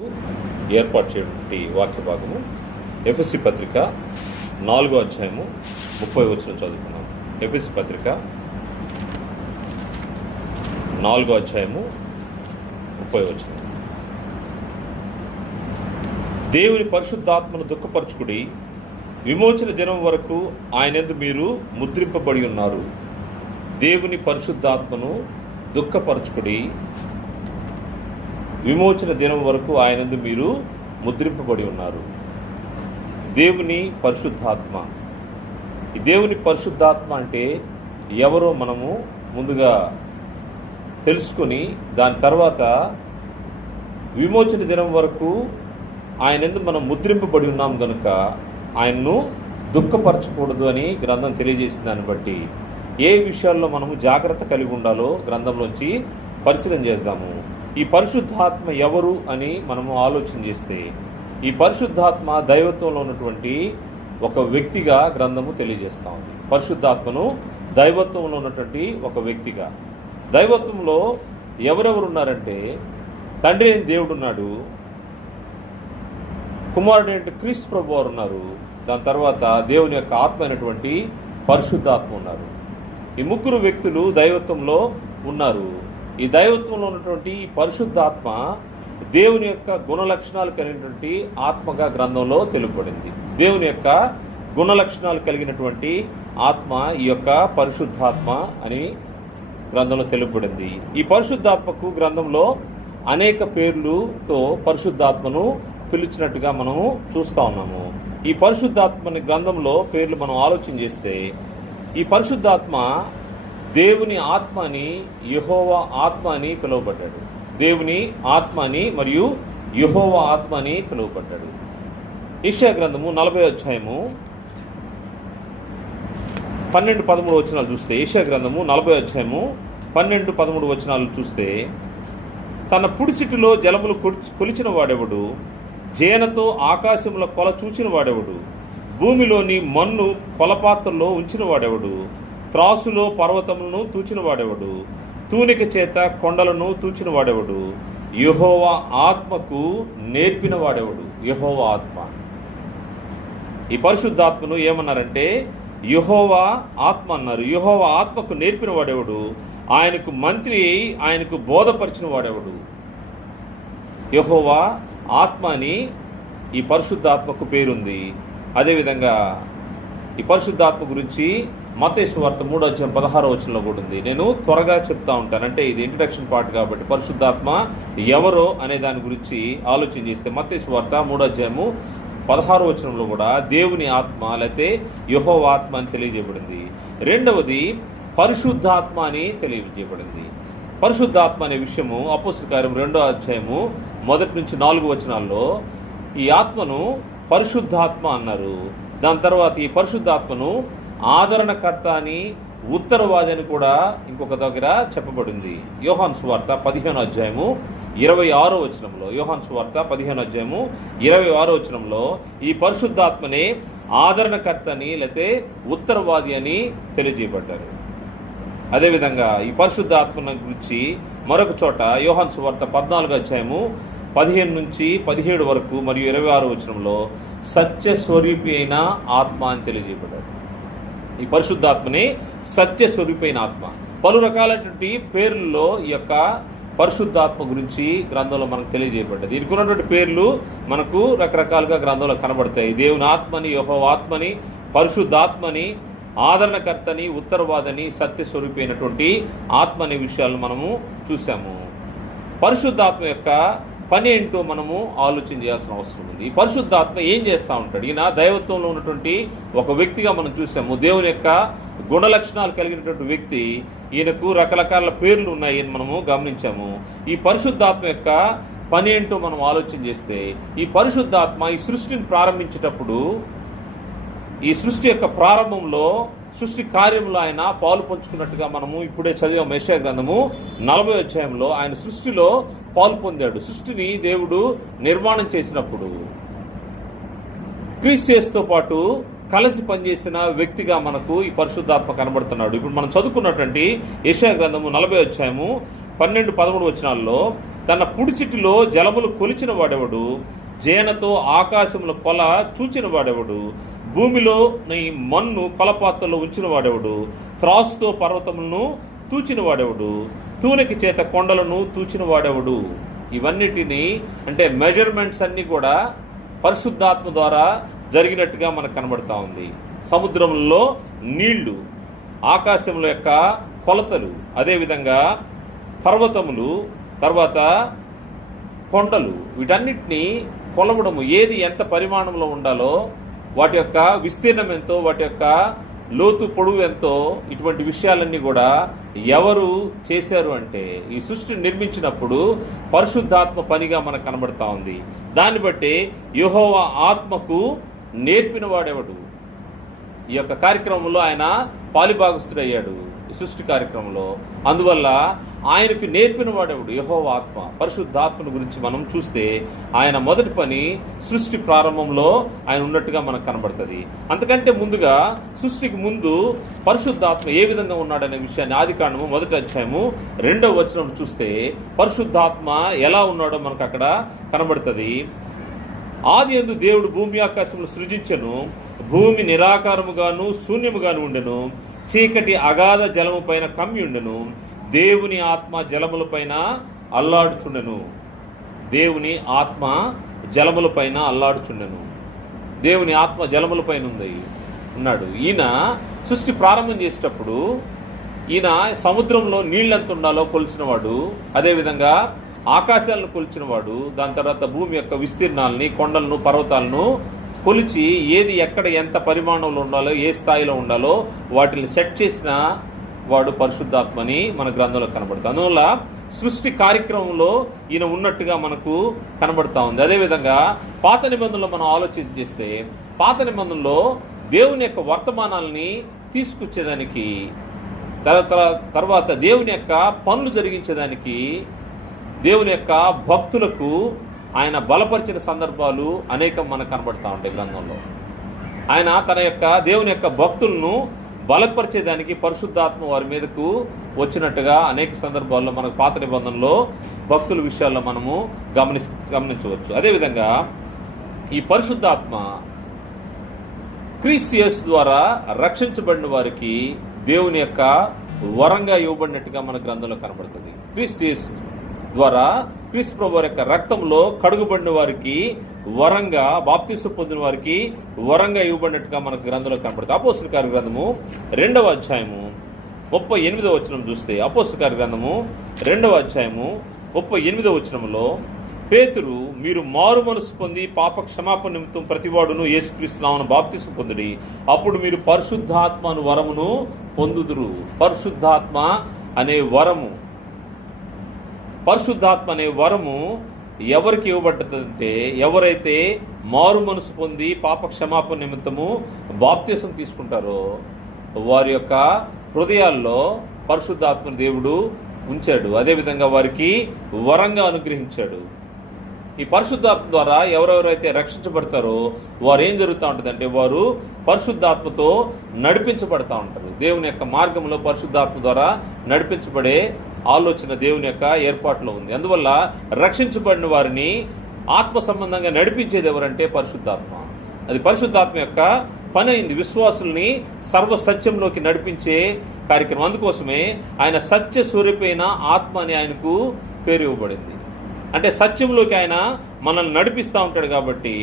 ఏర్పాటు చేయటువంటి వాక్య భాగము ఎఫెసీ పత్రిక 4వ అధ్యాయము 30వ వచనం చదువుకున్నాం. ఎఫెసీ పత్రిక 4వ అధ్యాయము 30వ వచనం. దేవుని పరిశుద్ధాత్మను దుఃఖపరచుకుడి, విమోచన దినం వరకు ఆయనందు మీరు ముద్రింపబడి ఉన్నారు. దేవుని పరిశుద్ధాత్మను దుఃఖపరచుకుడి, విమోచన దినం వరకు ఆయనందు మీరు ముద్రింపబడి ఉన్నారు. దేవుని పరిశుద్ధాత్మ. ఈ దేవుని పరిశుద్ధాత్మ అంటే ఎవరో మనము ముందుగా తెలుసుకొని దాని తర్వాత విమోచన దినం వరకు ఆయనందు మనం ముద్రింపబడి ఉన్నాం కనుక ఆయన్ను దుఃఖపరచకూడదు అని గ్రంథం తెలియజేసిన దాన్ని బట్టి ఏ విషయాల్లో మనము జాగ్రత్త కలిగి ఉండాలో గ్రంథంలోంచి పరిశీలన చేద్దాము. ఈ పరిశుద్ధాత్మ ఎవరు అని మనము ఆలోచన చేస్తే ఈ పరిశుద్ధాత్మ దైవత్వంలో ఉన్నటువంటి ఒక వ్యక్తిగా గ్రంథము తెలియజేస్తూ ఉంది. పరిశుద్ధాత్మను దైవత్వంలో ఉన్నటువంటి ఒక వ్యక్తిగా. దైవత్వంలో ఎవరెవరు ఉన్నారంటే తండ్రి అయిన దేవుడు ఉన్నాడు, కుమారుడు అయిన క్రీస్తు ప్రభు వారు ఉన్నారు, దాని తర్వాత దేవుని యొక్క ఆత్మ అయినటువంటి పరిశుద్ధాత్మ ఉన్నారు. ఈ ముగ్గురు వ్యక్తులు దైవత్వంలో ఉన్నారు. ఈ దైవత్వంలో ఉన్నటువంటి పరిశుద్ధాత్మ దేవుని యొక్క గుణలక్షణాలు కలిగినటువంటి ఆత్మగా గ్రంథంలో తెలుపబడింది. దేవుని యొక్క గుణలక్షణాలు కలిగినటువంటి ఆత్మ ఈ యొక్క పరిశుద్ధాత్మ అని గ్రంథంలో తెలుపబడింది. ఈ పరిశుద్ధాత్మకు గ్రంథంలో అనేక పేర్లతో పరిశుద్ధాత్మను పిలిచినట్టుగా మనము చూస్తూ ఉన్నాము. ఈ పరిశుద్ధాత్మని గ్రంథంలో పేర్లు మనం ఆలోచన చేస్తే ఈ పరిశుద్ధాత్మ దేవుని ఆత్మ అని, యెహోవా ఆత్మ అని పిలువబడ్డాడు. దేవుని ఆత్మ అని మరియు యెహోవా ఆత్మ అని పిలువబడ్డాడు. యెషయా గ్రంథము 40వ అధ్యాయము 12-13 వచనాలు చూస్తే, యెషయా గ్రంథము 40వ అధ్యాయము 12-13 వచనాలు చూస్తే, తన పుడిసిటిలో జలములు కొలిచిన వాడెవడు, జేనతో ఆకాశముల కొల చూచిన వాడెవడు, భూమిలోని మన్ను కొలపాత్రలో ఉంచిన వాడెవడు, త్రాసులో పర్వతములను తూచిన వాడెవడు, తూనిక చేత కొండలను తూచిన వాడెవడు, యెహోవా ఆత్మకు నేర్పిన వాడెవడు. యెహోవా ఆత్మ. ఈ పరిశుద్ధాత్మను ఏమన్నారంటే యెహోవా ఆత్మ అన్నారు. యెహోవా ఆత్మకు నేర్పిన వాడెవడు, ఆయనకు మంత్రి ఆయనకు బోధపరిచిన వాడెవడు. యెహోవా ఆత్మ అని ఈ పరిశుద్ధాత్మకు పేరుంది. అదేవిధంగా ఈ పరిశుద్ధాత్మ గురించి మత్తయి సువార్త 3వ అధ్యాయం 16వ వచనంలో కూడా ఉంది. నేను త్వరగా చెప్తా ఉంటాను, అంటే ఇది ఇంట్రడక్షన్ పార్ట్ కాబట్టి పరిశుద్ధాత్మ ఎవరో అనే దాని గురించి ఆలోచన చేస్తే మత్తయి సువార్త 3వ అధ్యాయము 16వ వచనంలో కూడా దేవుని ఆత్మ లేకపోతే యెహోవా ఆత్మ అని తెలియజేయబడింది. రెండవది పరిశుద్ధాత్మ అని తెలియజేయబడింది. పరిశుద్ధాత్మ అనే విషయము అపోస్తలుల కార్యం 2వ అధ్యాయము 1-4 వచనాల్లో ఈ ఆత్మను పరిశుద్ధాత్మ అన్నారు. దాని తర్వాత ఈ పరిశుద్ధాత్మను ఆదరణకర్త అని, ఉత్తరవాది అని కూడా ఇంకొక దగ్గర చెప్పబడింది. యోహాను సువార్త 15వ అధ్యాయము 26వ వచనంలో, యోహాను సువార్త 15వ అధ్యాయము 26వ వచనంలో ఈ పరిశుద్ధాత్మనే ఆదరణకర్త అని లేకపోతే ఉత్తరవాది అని తెలియజేయబడ్డారు. అదేవిధంగా ఈ పరిశుద్ధాత్మ గురించి మరొక చోట యోహాను సువార్త 14వ అధ్యాయము 15-17 వరకు మరియు 26వ వచనంలో సత్య స్వరూపి అయిన ఆత్మ అని తెలియజేయబడ్డాడు. ఈ పరిశుద్ధాత్మని సత్య స్వరూపి అయిన ఆత్మ. పలు రకాలైనటువంటి పేర్లలో ఈ యొక్క పరిశుద్ధాత్మ గురించి గ్రంథంలో మనకు తెలియజేయబడ్డది. దీనికి ఉన్నటువంటి పేర్లు మనకు రకరకాలుగా గ్రంథంలో కనబడతాయి. దేవుని ఆత్మని, యెహోవా ఆత్మని, పరిశుద్ధాత్మని, ఆదరణకర్తని, ఉత్తరవాదని, సత్య స్వరూపి అయినటువంటి ఆత్మ అనే విషయాలను మనము చూసాము. పరిశుద్ధాత్మ యొక్క పని ఏంటో మనము ఆలోచన చేయాల్సిన అవసరం ఉంది. ఈ పరిశుద్ధాత్మ ఏం చేస్తూ ఉంటాడు? ఈయన దైవత్వంలో ఉన్నటువంటి ఒక వ్యక్తిగా మనం చూసాము. దేవుని యొక్క గుణలక్షణాలు కలిగినటువంటి వ్యక్తి. ఈయనకు రకరకాల పేర్లు ఉన్నాయని మనము గమనించాము. ఈ పరిశుద్ధాత్మ యొక్క పని ఏంటో మనం ఆలోచన చేస్తే ఈ పరిశుద్ధాత్మ ఈ సృష్టిని ప్రారంభించేటప్పుడు, ఈ సృష్టి యొక్క ప్రారంభంలో సృష్టి కార్యంలో ఆయన పాలు పంచుకున్నట్టుగా మనము ఇప్పుడే చదివాము. యెషయా గ్రంథము 40వ అధ్యాయంలో ఆయన సృష్టిలో పాలు పొందాడు. సృష్టిని దేవుడు నిర్మాణం చేసినప్పుడు క్రీస్తుతో పాటు కలిసి పనిచేసిన వ్యక్తిగా మనకు ఈ పరిశుద్ధాత్మ కనబడుతున్నాడు. ఇప్పుడు మనం చదువుకున్నటువంటి యెషయా గ్రంథము 40వ అధ్యాయము 12-13 వచనాల్లో తన పుడిసిటిలో జలములు కొలిచిన వాడెవడు, జేనతో ఆకాశముల కొల చూచిన వాడెవడు, భూమిలో నీ మన్ను కొలపాత్రలో ఉంచిన వాడెవడు, త్రాసుతో పర్వతములను తూచిన వాడెవడు, తూనెకి చేత కొండలను తూచిన వాడెవడు. ఇవన్నిటినీ అంటే మెజర్మెంట్స్ అన్నీ కూడా పరిశుద్ధాత్మ ద్వారా జరిగినట్టుగా మనకు కనబడతా ఉంది. సముద్రంలో నీళ్లు, ఆకాశముల యొక్క కొలతలు, అదేవిధంగా పర్వతములు, తర్వాత కొండలు, వీటన్నిటినీ కొలవడము, ఏది ఎంత పరిమాణంలో ఉండాలో, వాటి యొక్క విస్తీర్ణం ఎంతో, వాటి యొక్క లోతు పొడవు ఎంతో, ఇటువంటి విషయాలన్నీ కూడా ఎవరు చేశారు అంటే ఈ సృష్టిని నిర్మించినప్పుడు పరిశుద్ధాత్మ పనిగా మనకు కనబడతా ఉంది. దాన్ని బట్టి యెహోవా ఆత్మకు నేర్పిన వాడెవడు. ఈ యొక్క కార్యక్రమంలో ఆయన పాలిభాగస్తుడయ్యాడు ఈ సృష్టి కార్యక్రమంలో. అందువల్ల ఆయనకు నేర్పిన వాడెవడు, యెహోవా ఆత్మ. పరిశుద్ధాత్మను గురించి మనం చూస్తే ఆయన మొదటి పని సృష్టి ప్రారంభంలో ఆయన ఉన్నట్టుగా మనకు కనబడుతుంది. అంతకంటే ముందుగా సృష్టికి ముందు పరిశుద్ధాత్మ ఏ విధంగా ఉన్నాడనే విషయాన్ని ఆదికాండము 1వ అధ్యాయము 2వ వచనం చూస్తే పరిశుద్ధాత్మ ఎలా ఉన్నాడో మనకు అక్కడ కనబడుతుంది. ఆదియందు దేవుడు భూమి ఆకాశములు సృజించెను, భూమి నిరాకారముగాను శూన్యముగాను ఉండెను, చీకటి అగాధ జలము పైన కమ్మి ఉండెను, దేవుని ఆత్మ జలముల పైన అల్లాడుచుండెను. దేవుని ఆత్మ జలముల పైన అల్లాడుచుండెను. దేవుని ఆత్మ జలముల పైన ఉన్నాడు. ఈయన సృష్టి ప్రారంభం చేసేటప్పుడు ఈయన సముద్రంలో నీళ్ళెంత ఉండాలో కొలిచినవాడు, అదేవిధంగా ఆకాశాలను కొలిచినవాడు, దాని తర్వాత భూమి యొక్క విస్తీర్ణాలని, కొండలను, పర్వతాలను కొలిచి ఏది ఎక్కడ ఎంత పరిమాణంలో ఉండాలో, ఏ స్థాయిలో ఉండాలో వాటిని సెట్ చేసిన వాడు పరిశుద్ధాత్మని మన గ్రంథంలో కనబడుతుంది. అందువల్ల సృష్టి కార్యక్రమంలో ఈయన ఉన్నట్టుగా మనకు కనబడుతూ ఉంది. అదేవిధంగా పాత నిబంధనలో మనం ఆలోచన చేస్తే పాత నిబంధనలో దేవుని యొక్క వర్తమానాలని తీసుకొచ్చేదానికి, తర్వాత దేవుని యొక్క పనులు జరిగించేదానికి, దేవుని యొక్క భక్తులకు ఆయన బలపరిచిన సందర్భాలు అనేకం మనకు కనబడతా ఉంటాయి గ్రంథంలో. ఆయన తన యొక్క దేవుని యొక్క భక్తులను బలపరిచేదానికి పరిశుద్ధాత్మ వారి మీదకు వచ్చినట్టుగా అనేక సందర్భాల్లో మనకు పాత నిబంధనలో భక్తుల విషయాల్లో మనము గమనించవచ్చు. అదేవిధంగా ఈ పరిశుద్ధాత్మ క్రీస్తు యేసు ద్వారా రక్షించబడిన వారికి దేవుని యొక్క వరంగా ఇవ్వబడినట్టుగా మన గ్రంథంలో కనబడుతుంది. క్రీస్తు యేసు ద్వారా క్రీస్తు ప్రభువు యొక్క రక్తంలో కడుగుబడిన వారికి వరంగా, బాప్తిసం పొందిన వారికి వరంగా ఇవ్వబడినట్టుగా మనకు గ్రంథంలో కనబడుతుంది. అపోస్తలుల కార్య గ్రంథము 2వ అధ్యాయము 38వ వచనం చూస్తే, అపోస్తలుల కార్య గ్రంథము 2వ అధ్యాయము 38వ వచనంలో, పేతురు, మీరు మారు మనసు పొంది పాప క్షమాపణ నిమిత్తం ప్రతివాడును యేసుక్రీస్తు నామమున బాప్తిసం పొందుడి, అప్పుడు మీరు పరిశుద్ధాత్మను వరమును పొందుదురు. పరిశుద్ధాత్మ అనే వరము, పరిశుద్ధాత్మ అనే వరము ఎవరికి ఇవ్వబడ్డదంటే ఎవరైతే మారు మనసు పొంది పాప క్షమాపణ నిమిత్తము బాప్తిసం తీసుకుంటారో వారి యొక్క హృదయాల్లో పరిశుద్ధాత్మ దేవుడు ఉంచాడు. అదేవిధంగా వారికి వరంగా అనుగ్రహించాడు. ఈ పరిశుద్ధాత్మ ద్వారా ఎవరెవరైతే రక్షించబడతారో వారు ఏం జరుగుతూ ఉంటుందంటే వారు పరిశుద్ధాత్మతో నడిపించబడతా ఉంటారు. దేవుని యొక్క మార్గంలో పరిశుద్ధాత్మ ద్వారా నడిపించబడే ఆలోచన దేవుని యొక్క ఏర్పాట్లో ఉంది. అందువల్ల రక్షించబడిన వారిని ఆత్మ సంబంధంగా నడిపించేది ఎవరంటే పరిశుద్ధాత్మ. అది పరిశుద్ధాత్మ యొక్క పని అయింది. విశ్వాసుల్ని సర్వ సత్యంలోకి నడిపించే కార్యక్రమం. అందుకోసమే ఆయన సత్య స్వరూపైన ఆత్మ అని ఆయనకు పేరు ఇవ్వబడింది. అంటే సత్యంలోకి ఆయన మనల్ని నడిపిస్తూ ఉంటాడు. కాబట్టి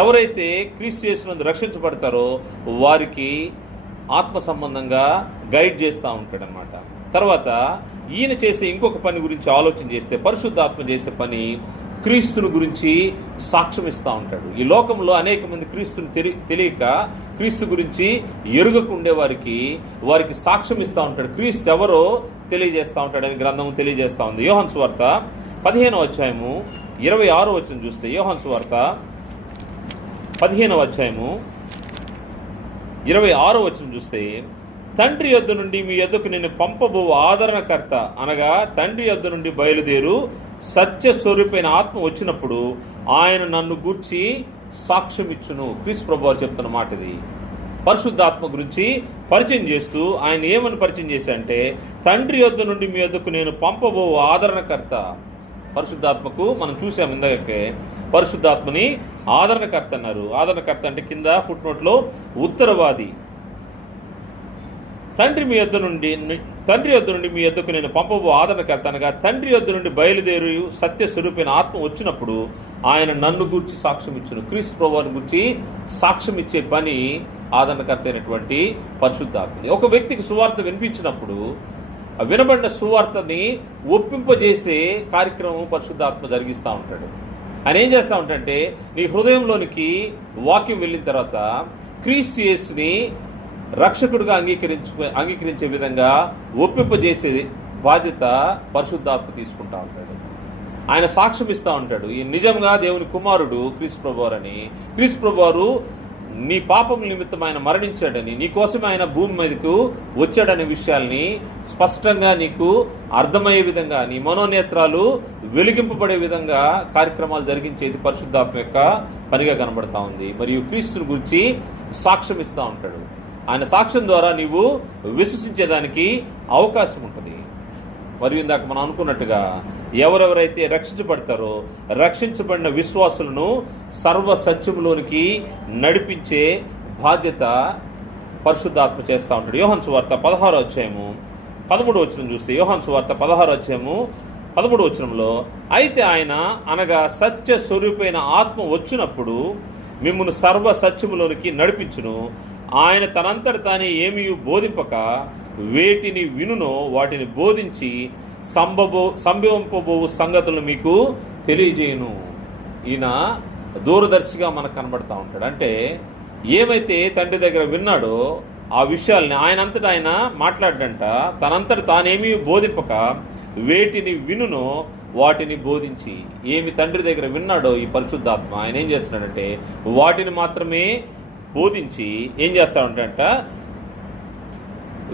ఎవరైతే క్రీస్తు యేసునందు రక్షించబడతారో వారికి ఆత్మ సంబంధంగా గైడ్ చేస్తూ ఉంటాడనమాట. తర్వాత ఈయన చేసే ఇంకొక పని గురించి ఆలోచన చేస్తే, పరిశుద్ధాత్మ చేసే పని క్రీస్తుని గురించి సాక్ష్యం ఇస్తూ ఉంటాడు. ఈ లోకంలో అనేక మంది క్రీస్తుని తెలియక, క్రీస్తు గురించి ఎరుగకుండే వారికి సాక్ష్యం ఇస్తూ ఉంటాడు. క్రీస్తు ఎవరో తెలియజేస్తూ ఉంటాడని గ్రంథము తెలియజేస్తూ ఉంది. యోహాను సువార్త 15వ అధ్యాయము 26వ వచనం చూస్తే, యోహాను సువార్త 15వ అధ్యాయము 26వ వచనం చూస్తే, తండ్రి యొద్ద నుండి మీ యొద్దకు నేను పంపబో ఆదరణకర్త అనగా తండ్రి యొద్ద నుండి బయలుదేరు సత్య స్వరూపైన ఆత్మ వచ్చినప్పుడు ఆయన నన్ను గూర్చి సాక్ష్యం ఇచ్చును. క్రీస్తు ప్రభువు చెప్తున్న మాట ఇది. పరిశుద్ధాత్మ గురించి పరిచయం చేస్తూ ఆయన ఏమని పరిచయం చేశారంటే, తండ్రి యొద్ద నుండి మీ యొద్దకు నేను పంపబో ఆదరణకర్త. పరిశుద్ధాత్మకు మనం చూసాం ఇందాకే, పరిశుద్ధాత్మని ఆదరణకర్త అన్నారు. ఆదరణకర్త అంటే కింద ఫుట్ నోట్లో ఉత్తరవాది. తండ్రి యొద్ద నుండి మీ యొద్దకు నేను పంపబో ఆదరణకర్త అనగా, తండ్రి యొద్ద నుండి బయలుదేరు సత్య స్వరూపైన ఆత్మ వచ్చినప్పుడు ఆయన నన్ను గురించి సాక్ష్యం ఇచ్చును. క్రీస్తు ప్రభువుని గురించి సాక్ష్యం ఇచ్చే పని ఆదరణకర్త అయినటువంటి పరిశుద్ధాత్మది. ఒక వ్యక్తికి సువార్త వినిపించినప్పుడు వినబడిన సువార్తని ఒప్పింపజేసే కార్యక్రమం పరిశుద్ధాత్మ జరిగిస్తూ ఉంటాడు. ఆయన ఏం చేస్తూ ఉంటాడంటే, నీ హృదయంలోనికి వాక్యం వెళ్ళిన తర్వాత క్రీస్తు యేసుని రక్షకుడిగా అంగీకరించే విధంగా ఒప్పింపజేసే బాధ్యత పరిశుద్ధాత్మ తీసుకుంటా ఉంటాడు. ఆయన సాక్ష్యం ఇస్తూ ఉంటాడు, ఈ నిజంగా దేవుని కుమారుడు క్రీస్తు ప్రభువారని, క్రీస్తు ప్రభువారు నీ పాపం నిమిత్తం ఆయన మరణించాడని, నీ కోసం ఆయన భూమి మీదకు వచ్చాడనే విషయాల్ని స్పష్టంగా నీకు అర్థమయ్యే విధంగా, నీ మనోనేత్రాలు వెలిగింపబడే విధంగా కార్యక్రమాలు జరిగించేది పరిశుద్ధాత్మ యొక్క పనిగా కనబడతా ఉంది. మరియు క్రీస్తుని గురించి సాక్ష్యం ఇస్తూ ఉంటాడు. ఆయన సాక్ష్యం ద్వారా నీవు విశ్వసించేదానికి అవకాశం ఉంటుంది. మరియు ఇందాక మనం అనుకున్నట్టుగా ఎవరెవరైతే రక్షించబడతారో రక్షించబడిన విశ్వాసులను సర్వ సత్యములోనికి నడిపించే బాధ్యత పరిశుద్ధాత్మ చేస్తూ ఉంటాడు. యోహాను సువార్త 16వ అధ్యాయము 13వ వచనం చూస్తే, యోహాను సువార్త 16వ అధ్యాయము 13వ వచనంలో, అయితే ఆయన అనగా సత్య స్వరూపైన ఆత్మ వచ్చినప్పుడు మిమ్మును సర్వ సత్యములోనికి నడిపించును. ఆయన తనంతట తానే ఏమీ బోధింపక వేటిని వినునో వాటిని బోధించి సంభవింపబో సంగతులను మీకు తెలియజేయను. ఈయన దూరదర్శిగా మనకు కనబడతా ఉంటాడు. అంటే ఏమైతే తండ్రి దగ్గర విన్నాడో ఆ విషయాల్ని ఆయనంతటా ఆయన మాట్లాడంట. తనంతట తానేమీ బోధింపక వేటిని వినునో వాటిని బోధించి, ఏమి తండ్రి దగ్గర విన్నాడో ఈ పరిశుద్ధాత్మ ఆయన ఏం చేస్తున్నాడంటే వాటిని మాత్రమే బోధించి ఏం చేస్తాడంట,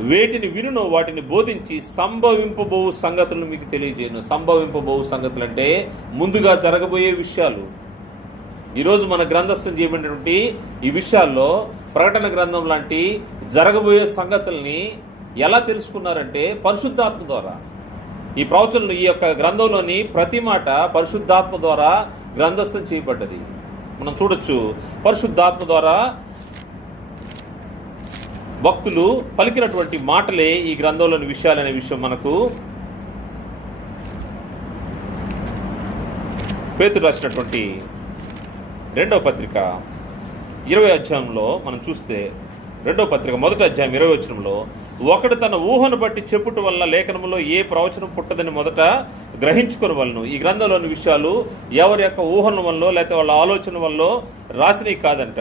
వేటిని వినునో వాటిని బోధించి సంభవింపబో సంగతులను మీకు తెలియజేయను. సంభవింపబో సంగతులు అంటే ముందుగా జరగబోయే విషయాలు. ఈరోజు మన గ్రంథస్థం చేయబడినటువంటి ఈ విషయాల్లో ప్రకటన గ్రంథం లాంటి జరగబోయే సంగతుల్ని ఎలా తెలుసుకున్నారంటే పరిశుద్ధాత్మ ద్వారా. ఈ ప్రవచనలు, ఈ యొక్క గ్రంథంలోని ప్రతి మాట పరిశుద్ధాత్మ ద్వారా గ్రంథస్థం చేయబడ్డది. మనం చూడొచ్చు, పరిశుద్ధాత్మ ద్వారా భక్తులు పలికినటువంటి మాటలే ఈ గ్రంథంలోని విషయాలనే విషయం మనకు పేతురు రాసినటువంటి 2వ పత్రిక 20వ అధ్యాయంలో మనం చూస్తే, 2వ పత్రిక 1వ అధ్యాయం 20వ వచనంలో, ఒకడు తన ఊహను బట్టి చెప్పుట వల్ల లేఖనములో ఏ ప్రవచనం పుట్టదని మొదట గ్రహించుకుని వలను. ఈ గ్రంథంలోని విషయాలు ఎవరి యొక్క ఊహన వల్ల లేకపోతే వాళ్ళ ఆలోచన వల్ల రాసినవి కాదంట.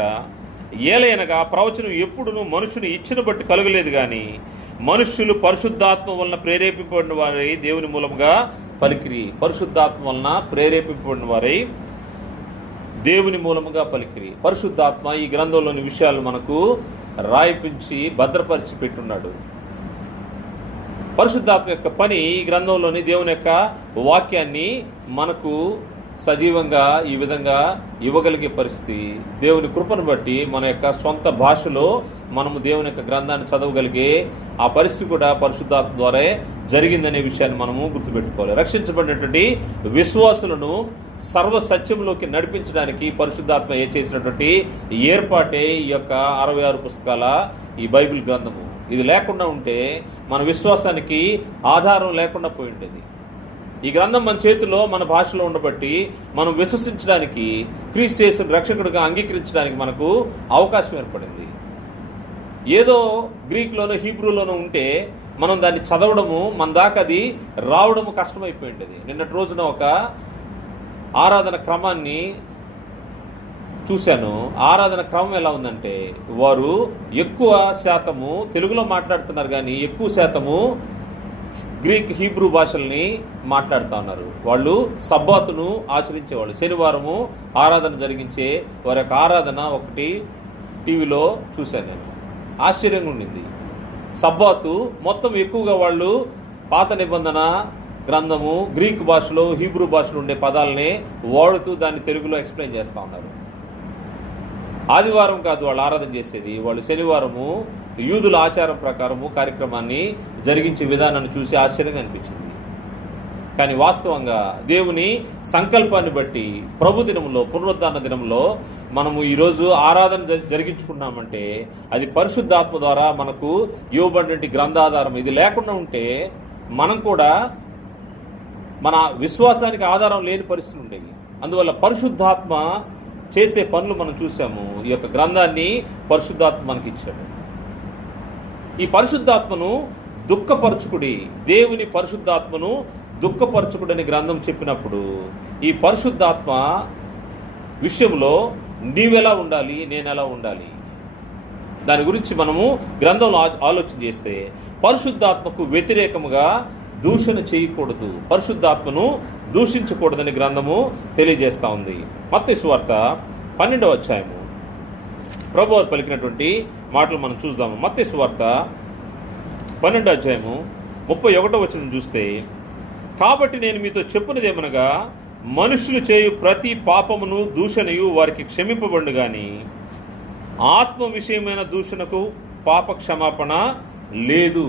ఏలైనగా ప్రవచనం ఎప్పుడునూ మనుషుని ఇచ్చిన బట్టి కలగలేదు, కానీ మనుష్యులు పరిశుద్ధాత్మ వలన ప్రేరేపింపబడిన వారై దేవుని మూలముగా పలికిరి. పరిశుద్ధాత్మ వలన ప్రేరేపింపబడిన వారై దేవుని మూలముగా పలికిరి. పరిశుద్ధాత్మ ఈ గ్రంథంలోని విషయాలు మనకు రాయిపించి భద్రపరిచి పెట్టున్నాడు. పరిశుద్ధాత్మ యొక్క పని ఈ గ్రంథంలోని దేవుని యొక్క వాక్యాన్ని మనకు సజీవంగా ఈ విధంగా ఇవ్వగలిగే పరిస్థితి. దేవుని కృపను బట్టి మన యొక్క సొంత భాషలో మనము దేవుని యొక్క గ్రంథాన్ని చదవగలిగే ఆ పరిస్థితి కూడా పరిశుద్ధాత్మ ద్వారా జరిగిందనే విషయాన్ని మనము గుర్తుపెట్టుకోవాలి. రక్షించబడినటువంటి విశ్వాసులను సర్వ సత్యంలోకి నడిపించడానికి పరిశుద్ధాత్మ చేసినటువంటి ఏర్పాటే ఈ యొక్క 66 పుస్తకాల ఈ బైబిల్ గ్రంథము. ఇది లేకుండా ఉంటే మన విశ్వాసానికి ఆధారం లేకుండా పోయి ఉండేది. ఈ గ్రంథం మన చేతిలో మన భాషలో ఉండబట్టి మనం విశ్వసించడానికి, క్రీస్తు యేసుని రక్షకుడిగా అంగీకరించడానికి మనకు అవకాశం ఏర్పడింది. ఏదో గ్రీక్లోనో హీబ్రూలోనో ఉంటే మనం దాన్ని చదవడము, మన దాకా అది రావడము కష్టమైపోయింది. నిన్నటి రోజున ఒక ఆరాధన క్రమాన్ని చూశాను. ఆరాధన క్రమం ఎలా ఉందంటే, వారు ఎక్కువ శాతము తెలుగులో మాట్లాడుతున్నారు, కానీ ఎక్కువ శాతము గ్రీక్ హీబ్రూ భాషల్ని మాట్లాడుతూ ఉన్నారు. వాళ్ళు సబ్బాతును ఆచరించేవాళ్ళు. శనివారము ఆరాధన జరిగించే వారి యొక్క ఆరాధన ఒకటి టీవీలో చూశాను నేను. ఆశ్చర్యంగా ఉండింది. సబ్బాతు మొత్తం ఎక్కువగా వాళ్ళు పాత నిబంధన గ్రంథము గ్రీక్ భాషలో హీబ్రూ భాషలో ఉండే పదాలని వాడుతూ దాన్ని తెలుగులో ఎక్స్ప్లెయిన్ చేస్తూ ఉన్నారు. ఆదివారం కాదు వాళ్ళు ఆరాధన చేసేది, వాళ్ళు శనివారము యూదుల ఆచారం ప్రకారము కార్యక్రమాన్ని జరిగించే విధానాన్ని చూసి ఆశ్చర్యంగా అనిపించింది. కానీ వాస్తవంగా దేవుని సంకల్పాన్ని బట్టి ప్రభు దినంలో, పునరుద్ధాన దినంలో మనము ఈరోజు ఆరాధన జరిగించుకున్నామంటే అది పరిశుద్ధాత్మ ద్వారా మనకు ఇవ్వబడినటువంటి గ్రంథాధారం. ఇది లేకుండా ఉంటే మనం కూడా మన విశ్వాసానికి ఆధారం లేని పరిస్థితులు ఉండేవి. అందువల్ల పరిశుద్ధాత్మ చేసే పనులు మనం చూసాము. ఈ యొక్క గ్రంథాన్ని పరిశుద్ధాత్మ మనకి ఇచ్చాడు. ఈ పరిశుద్ధాత్మను దుఃఖపరచుకుడి, దేవుని పరిశుద్ధాత్మను దుఃఖపరచుకుడని గ్రంథం చెప్పినప్పుడు ఈ పరిశుద్ధాత్మ విషయంలో నీవెలా ఉండాలి, నేనెలా ఉండాలి, దాని గురించి మనము గ్రంథంలో ఆలోచన చేస్తే పరిశుద్ధాత్మకు వ్యతిరేకముగా దూషణ చేయకూడదు, పరిశుద్ధాత్మను దూషించకూడదని గ్రంథము తెలియజేస్తూ ఉంది. మత్తయి సువార్త 12వ అధ్యాయము ప్రభువు పలికినటువంటి మాటలు మనం చూద్దాము. మత్తయి సువార్త 12వ అధ్యాయము 31వ వచనం చూస్తే, కాబట్టి నేను మీతో చెప్పునదేమనగా మనుషులు చేయు ప్రతి పాపమును దూషణయు వారికి క్షమింపబడు గాని ఆత్మ విషయమైన దూషణకు పాప క్షమాపణ లేదు.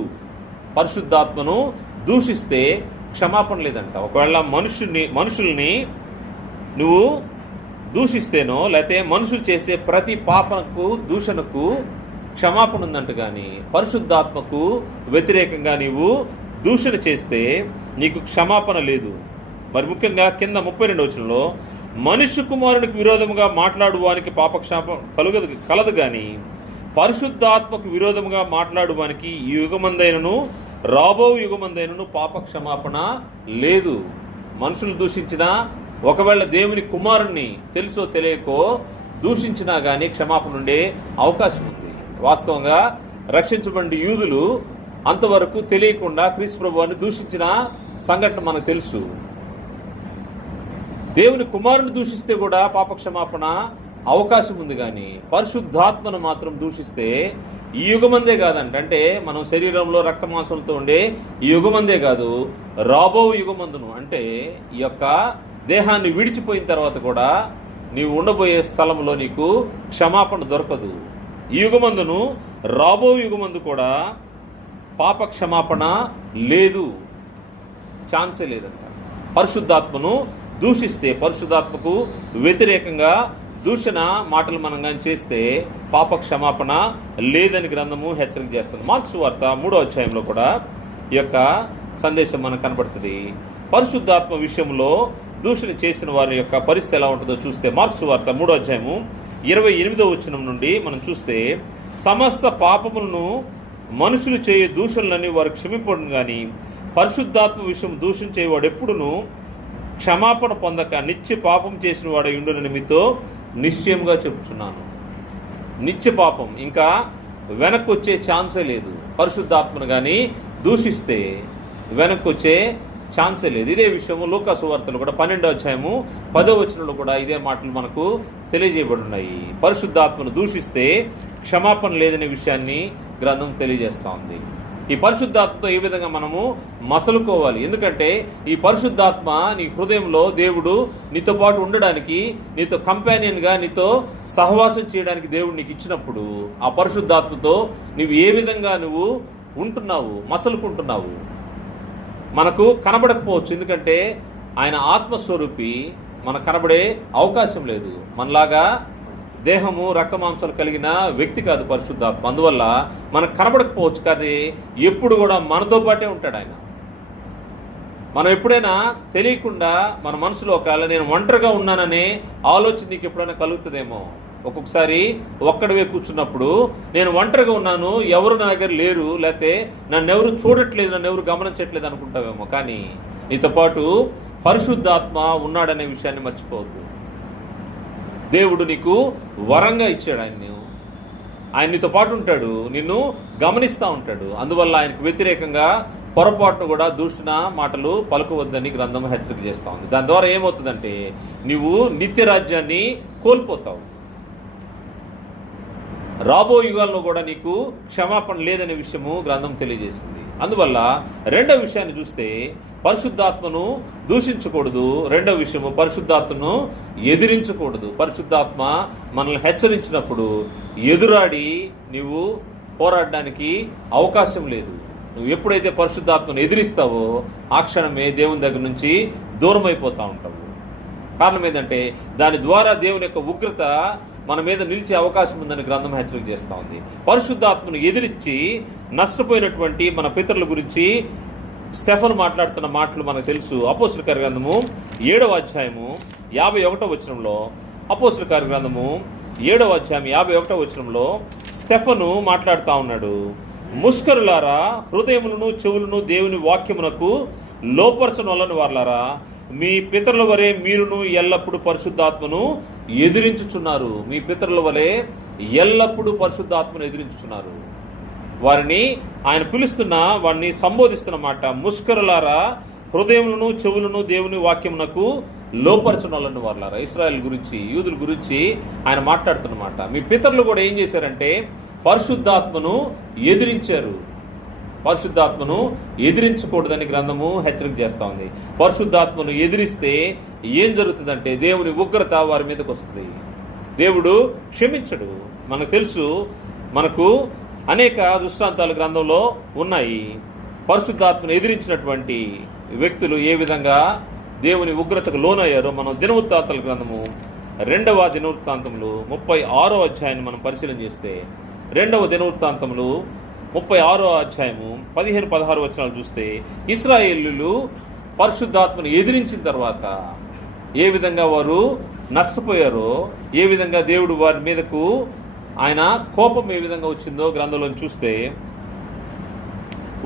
పరిశుద్ధాత్మను దూషిస్తే క్షమాపణ లేదంట. ఒకవేళ మనుషుల్ని నువ్వు దూషిస్తేనో లేకపోతే మనుషులు చేసే ప్రతి పాపకు దూషణకు క్షమాపణ ఉందంట. కానీ పరిశుద్ధాత్మకు వ్యతిరేకంగా నీవు దూషణ చేస్తే నీకు క్షమాపణ లేదు. మరి ముఖ్యంగా కింద 32వ వచనంలో మనుష్య కుమారునికి విరోధముగా మాట్లాడువానికి పాప క్షమాపణ కలదు కానీ పరిశుద్ధాత్మకు విరోధముగా మాట్లాడువానికి ఈ యుగమందైనను రాబో యుగమందైనను పాప క్షమాపణ లేదు. మనుషులు దూషించినా, ఒకవేళ దేవుని కుమారుణ్ణి తెలుసో తెలియకో దూషించినా కానీ క్షమాపణ ఉండే అవకాశం ఉంది. వాస్తవంగా రక్షించబడిన యూదులు అంతవరకు తెలియకుండా క్రీస్తు ప్రభువుని దూషించిన సంఘటన మనకు తెలుసు. దేవుని కుమారుని దూషిస్తే కూడా పాపక్షమాపణ అవకాశం ఉంది. కానీ పరిశుద్ధాత్మను మాత్రం దూషిస్తే ఈ యుగమందే కాదంట, అంటే మనం శరీరంలో రక్తమాంసంతో ఉండే ఈ యుగమందే కాదు, రాబో యుగమందును, అంటే ఈ యొక్క దేహాన్ని విడిచిపోయిన తర్వాత కూడా నీవు ఉండబోయే స్థలంలో నీకు క్షమాపణ దొరకదు. ఈ యుగమందును రాబో యుగమందు కూడా పాప క్షమాపణ లేదు, ఛాన్సే లేదంట. పరిశుద్ధాత్మను దూషిస్తే, పరిశుద్ధాత్మకు వ్యతిరేకంగా దూషణ మాటలు మనం కానీ చేస్తే పాప క్షమాపణ లేదని గ్రంథము హెచ్చరిక చేస్తుంది. మార్క్స్ వార్త 3వ అధ్యాయంలో కూడా ఈ యొక్క సందేశం మనకు కనబడుతుంది. పరిశుద్ధాత్మ విషయంలో దూషణ చేసిన వారి యొక్క పరిస్థితి ఎలా ఉంటుందో చూస్తే మార్క్స్ వార్త 3వ అధ్యాయము 28వ వచనం నుండి మనం చూస్తే, సమస్త పాపములను మనుషులు చేయే దూషణలని వారు క్షమింపడం కానీ పరిశుద్ధాత్మ విషయం దూషించేవాడు ఎప్పుడును క్షమాపణ పొందక నిత్య పాపం చేసిన వాడు ఉండునని మీతో నిశ్చయంగా చెప్తున్నాను. నిత్య పాపం, ఇంకా వెనక్కి వచ్చే ఛాన్సే లేదు. పరిశుద్ధాత్మను కానీ దూషిస్తే వెనక్కి వచ్చే ఛాన్సే లేదు. ఇదే విషయము లూకా సువార్తలో కూడా 12వ అధ్యాయము 10వ వచనంలో కూడా ఇదే మాటలు మనకు తెలియజేయబడి ఉన్నాయి. పరిశుద్ధాత్మను దూషిస్తే క్షమాపణ లేదనే విషయాన్ని గ్రంథం తెలియజేస్తూ ఉంది. ఈ పరిశుద్ధాత్మతో ఏ విధంగా మనము మసలుకోవాలి, ఎందుకంటే ఈ పరిశుద్ధాత్మ నీ హృదయంలో దేవుడు నీతో పాటు ఉండడానికి, నీతో కంపానియన్గా, నీతో సహవాసం చేయడానికి దేవుడు నీకు ఇచ్చినప్పుడు ఆ పరిశుద్ధాత్మతో నువ్వు ఏ విధంగా నువ్వు ఉంటున్నావు, మసలుకుంటున్నావు మనకు కనబడకపోవచ్చు. ఎందుకంటే ఆయన ఆత్మస్వరూపి, మనకు కనబడే అవకాశం లేదు. మనలాగా దేహము రక్తమాంసాలు కలిగిన వ్యక్తి కాదు పరిశుద్ధాత్మ. అందువల్ల మనకు కనబడకపోవచ్చు, కానీ ఎప్పుడు కూడా మనతో పాటే ఉంటాడు ఆయన. మనం ఎప్పుడైనా తెలియకుండా మన మనసులో ఒకవేళ నేను ఒంటరిగా ఉన్నాననే ఆలోచన నీకు ఎప్పుడైనా కలుగుతుందేమో. ఒక్కొక్కసారి ఒక్కడవే కూర్చున్నప్పుడు నేను ఒంటరిగా ఉన్నాను, ఎవరు నా దగ్గర లేరు, లేకపోతే నన్ను ఎవరు చూడట్లేదు, నన్ను ఎవరు గమనించట్లేదు అనుకుంటావేమో. కానీ నీతో పాటు పరిశుద్ధాత్మ ఉన్నాడనే విషయాన్ని మర్చిపోవద్దు. దేవుడు నీకు వరంగా ఇచ్చాడు ఆయన నీతో పాటు ఉంటాడు, నిన్ను గమనిస్తూ ఉంటాడు. అందువల్ల ఆయనకు వ్యతిరేకంగా పొరపాటును కూడా దూషణ మాటలు పలుకవద్దని గ్రంథం హెచ్చరిక చేస్తూ ఉంది. దాని ద్వారా ఏమవుతుందంటే నువ్వు నిత్య రాజ్యాన్ని కోల్పోతావు. రాబో యుగాల్లో కూడా నీకు క్షమాపణ లేదనే విషయము గ్రంథం తెలియజేసింది. అందువల్ల రెండో విషయాన్ని చూస్తే పరిశుద్ధాత్మను దూషించకూడదు. రెండవ విషయము, పరిశుద్ధాత్మను ఎదిరించకూడదు. పరిశుద్ధాత్మ మనల్ని హెచ్చరించినప్పుడు ఎదురాడి నీవు పోరాడడానికి అవకాశం లేదు. నువ్వు ఎప్పుడైతే పరిశుద్ధాత్మను ఎదిరిస్తావో ఆ క్షణమే దేవుని దగ్గర నుంచి దూరం అయిపోతూ ఉంటావు. కారణం ఏంటంటే దాని ద్వారా దేవుని యొక్క ఉగ్రత మన మీద నిలిచే అవకాశం ఉందని గ్రంథం హెచ్చరిక చేస్తూ ఉంది. పరిశుద్ధాత్మను ఎదిరించి నష్టపోయినటువంటి మన పితరుల గురించి స్టెఫను మాట్లాడుతున్న మాటలు మనకు తెలుసు. అపోస్తలుల కార్య గ్రంథము 7వ అధ్యాయము 51వ వచనంలో, అపోస్తలుల కార్య గ్రంథము 7వ అధ్యాయం 51వ వచనంలో స్టెఫను మాట్లాడుతూ ఉన్నాడు. ముష్కరులారా, హృదయములను చెవులను దేవుని వాక్యమునకు లోపరచనొల్లని వారలారా, మీ పితరుల వలె మీరును ఎల్లప్పుడూ పరిశుద్ధాత్మను ఎదిరించుచున్నారు. మీ పితరుల వలె ఎల్లప్పుడూ పరిశుద్ధాత్మను ఎదిరించుచున్నారు. వారిని ఆయన పిలుస్తున్న, వారిని సంబోధిస్తున్న మాట, ముష్కరులారా, హృదయములను చెవులను దేవుని వాక్యమునకు లోపరచనొల్లని వారలారా. ఇశ్రాయేల్ గురించి, యూదుల గురించి ఆయన మాట్లాడుతున్నమాట. మీ పితరులు కూడా ఏం చేశారంటే పరిశుద్ధాత్మను ఎదిరించారు. పరిశుద్ధాత్మను ఎదిరించకూడదని గ్రంథము హెచ్చరిక చేస్తూ ఉంది. పరిశుద్ధాత్మను ఎదిరిస్తే ఏం జరుగుతుందంటే దేవుని ఉగ్రత వారి మీదకి వస్తుంది. దేవుడు క్షమించడు. మనకు తెలుసు, మనకు అనేక దృష్టాంతాలు గ్రంథంలో ఉన్నాయి. పరిశుద్ధాత్మను ఎదిరించినటువంటి వ్యక్తులు ఏ విధంగా దేవుని ఉగ్రతకు లోనయ్యారో మనం దినవృత్తాంతాల గ్రంథము 2వ దినవృత్తాంతములు 36వ అధ్యాయాన్ని మనం పరిశీలన చేస్తే, 2వ దినవృత్తాంతములు 36వ అధ్యాయము 15-16 వచనాలు చూస్తే, ఇశ్రాయేలీయులు పరిశుద్ధాత్మను ఎదిరించిన తర్వాత ఏ విధంగా వారు నష్టపోయారో, ఏ విధంగా దేవుడు వారి మీదకు ఆయన కోపం ఏ విధంగా వచ్చిందో గ్రంథంలో చూస్తే,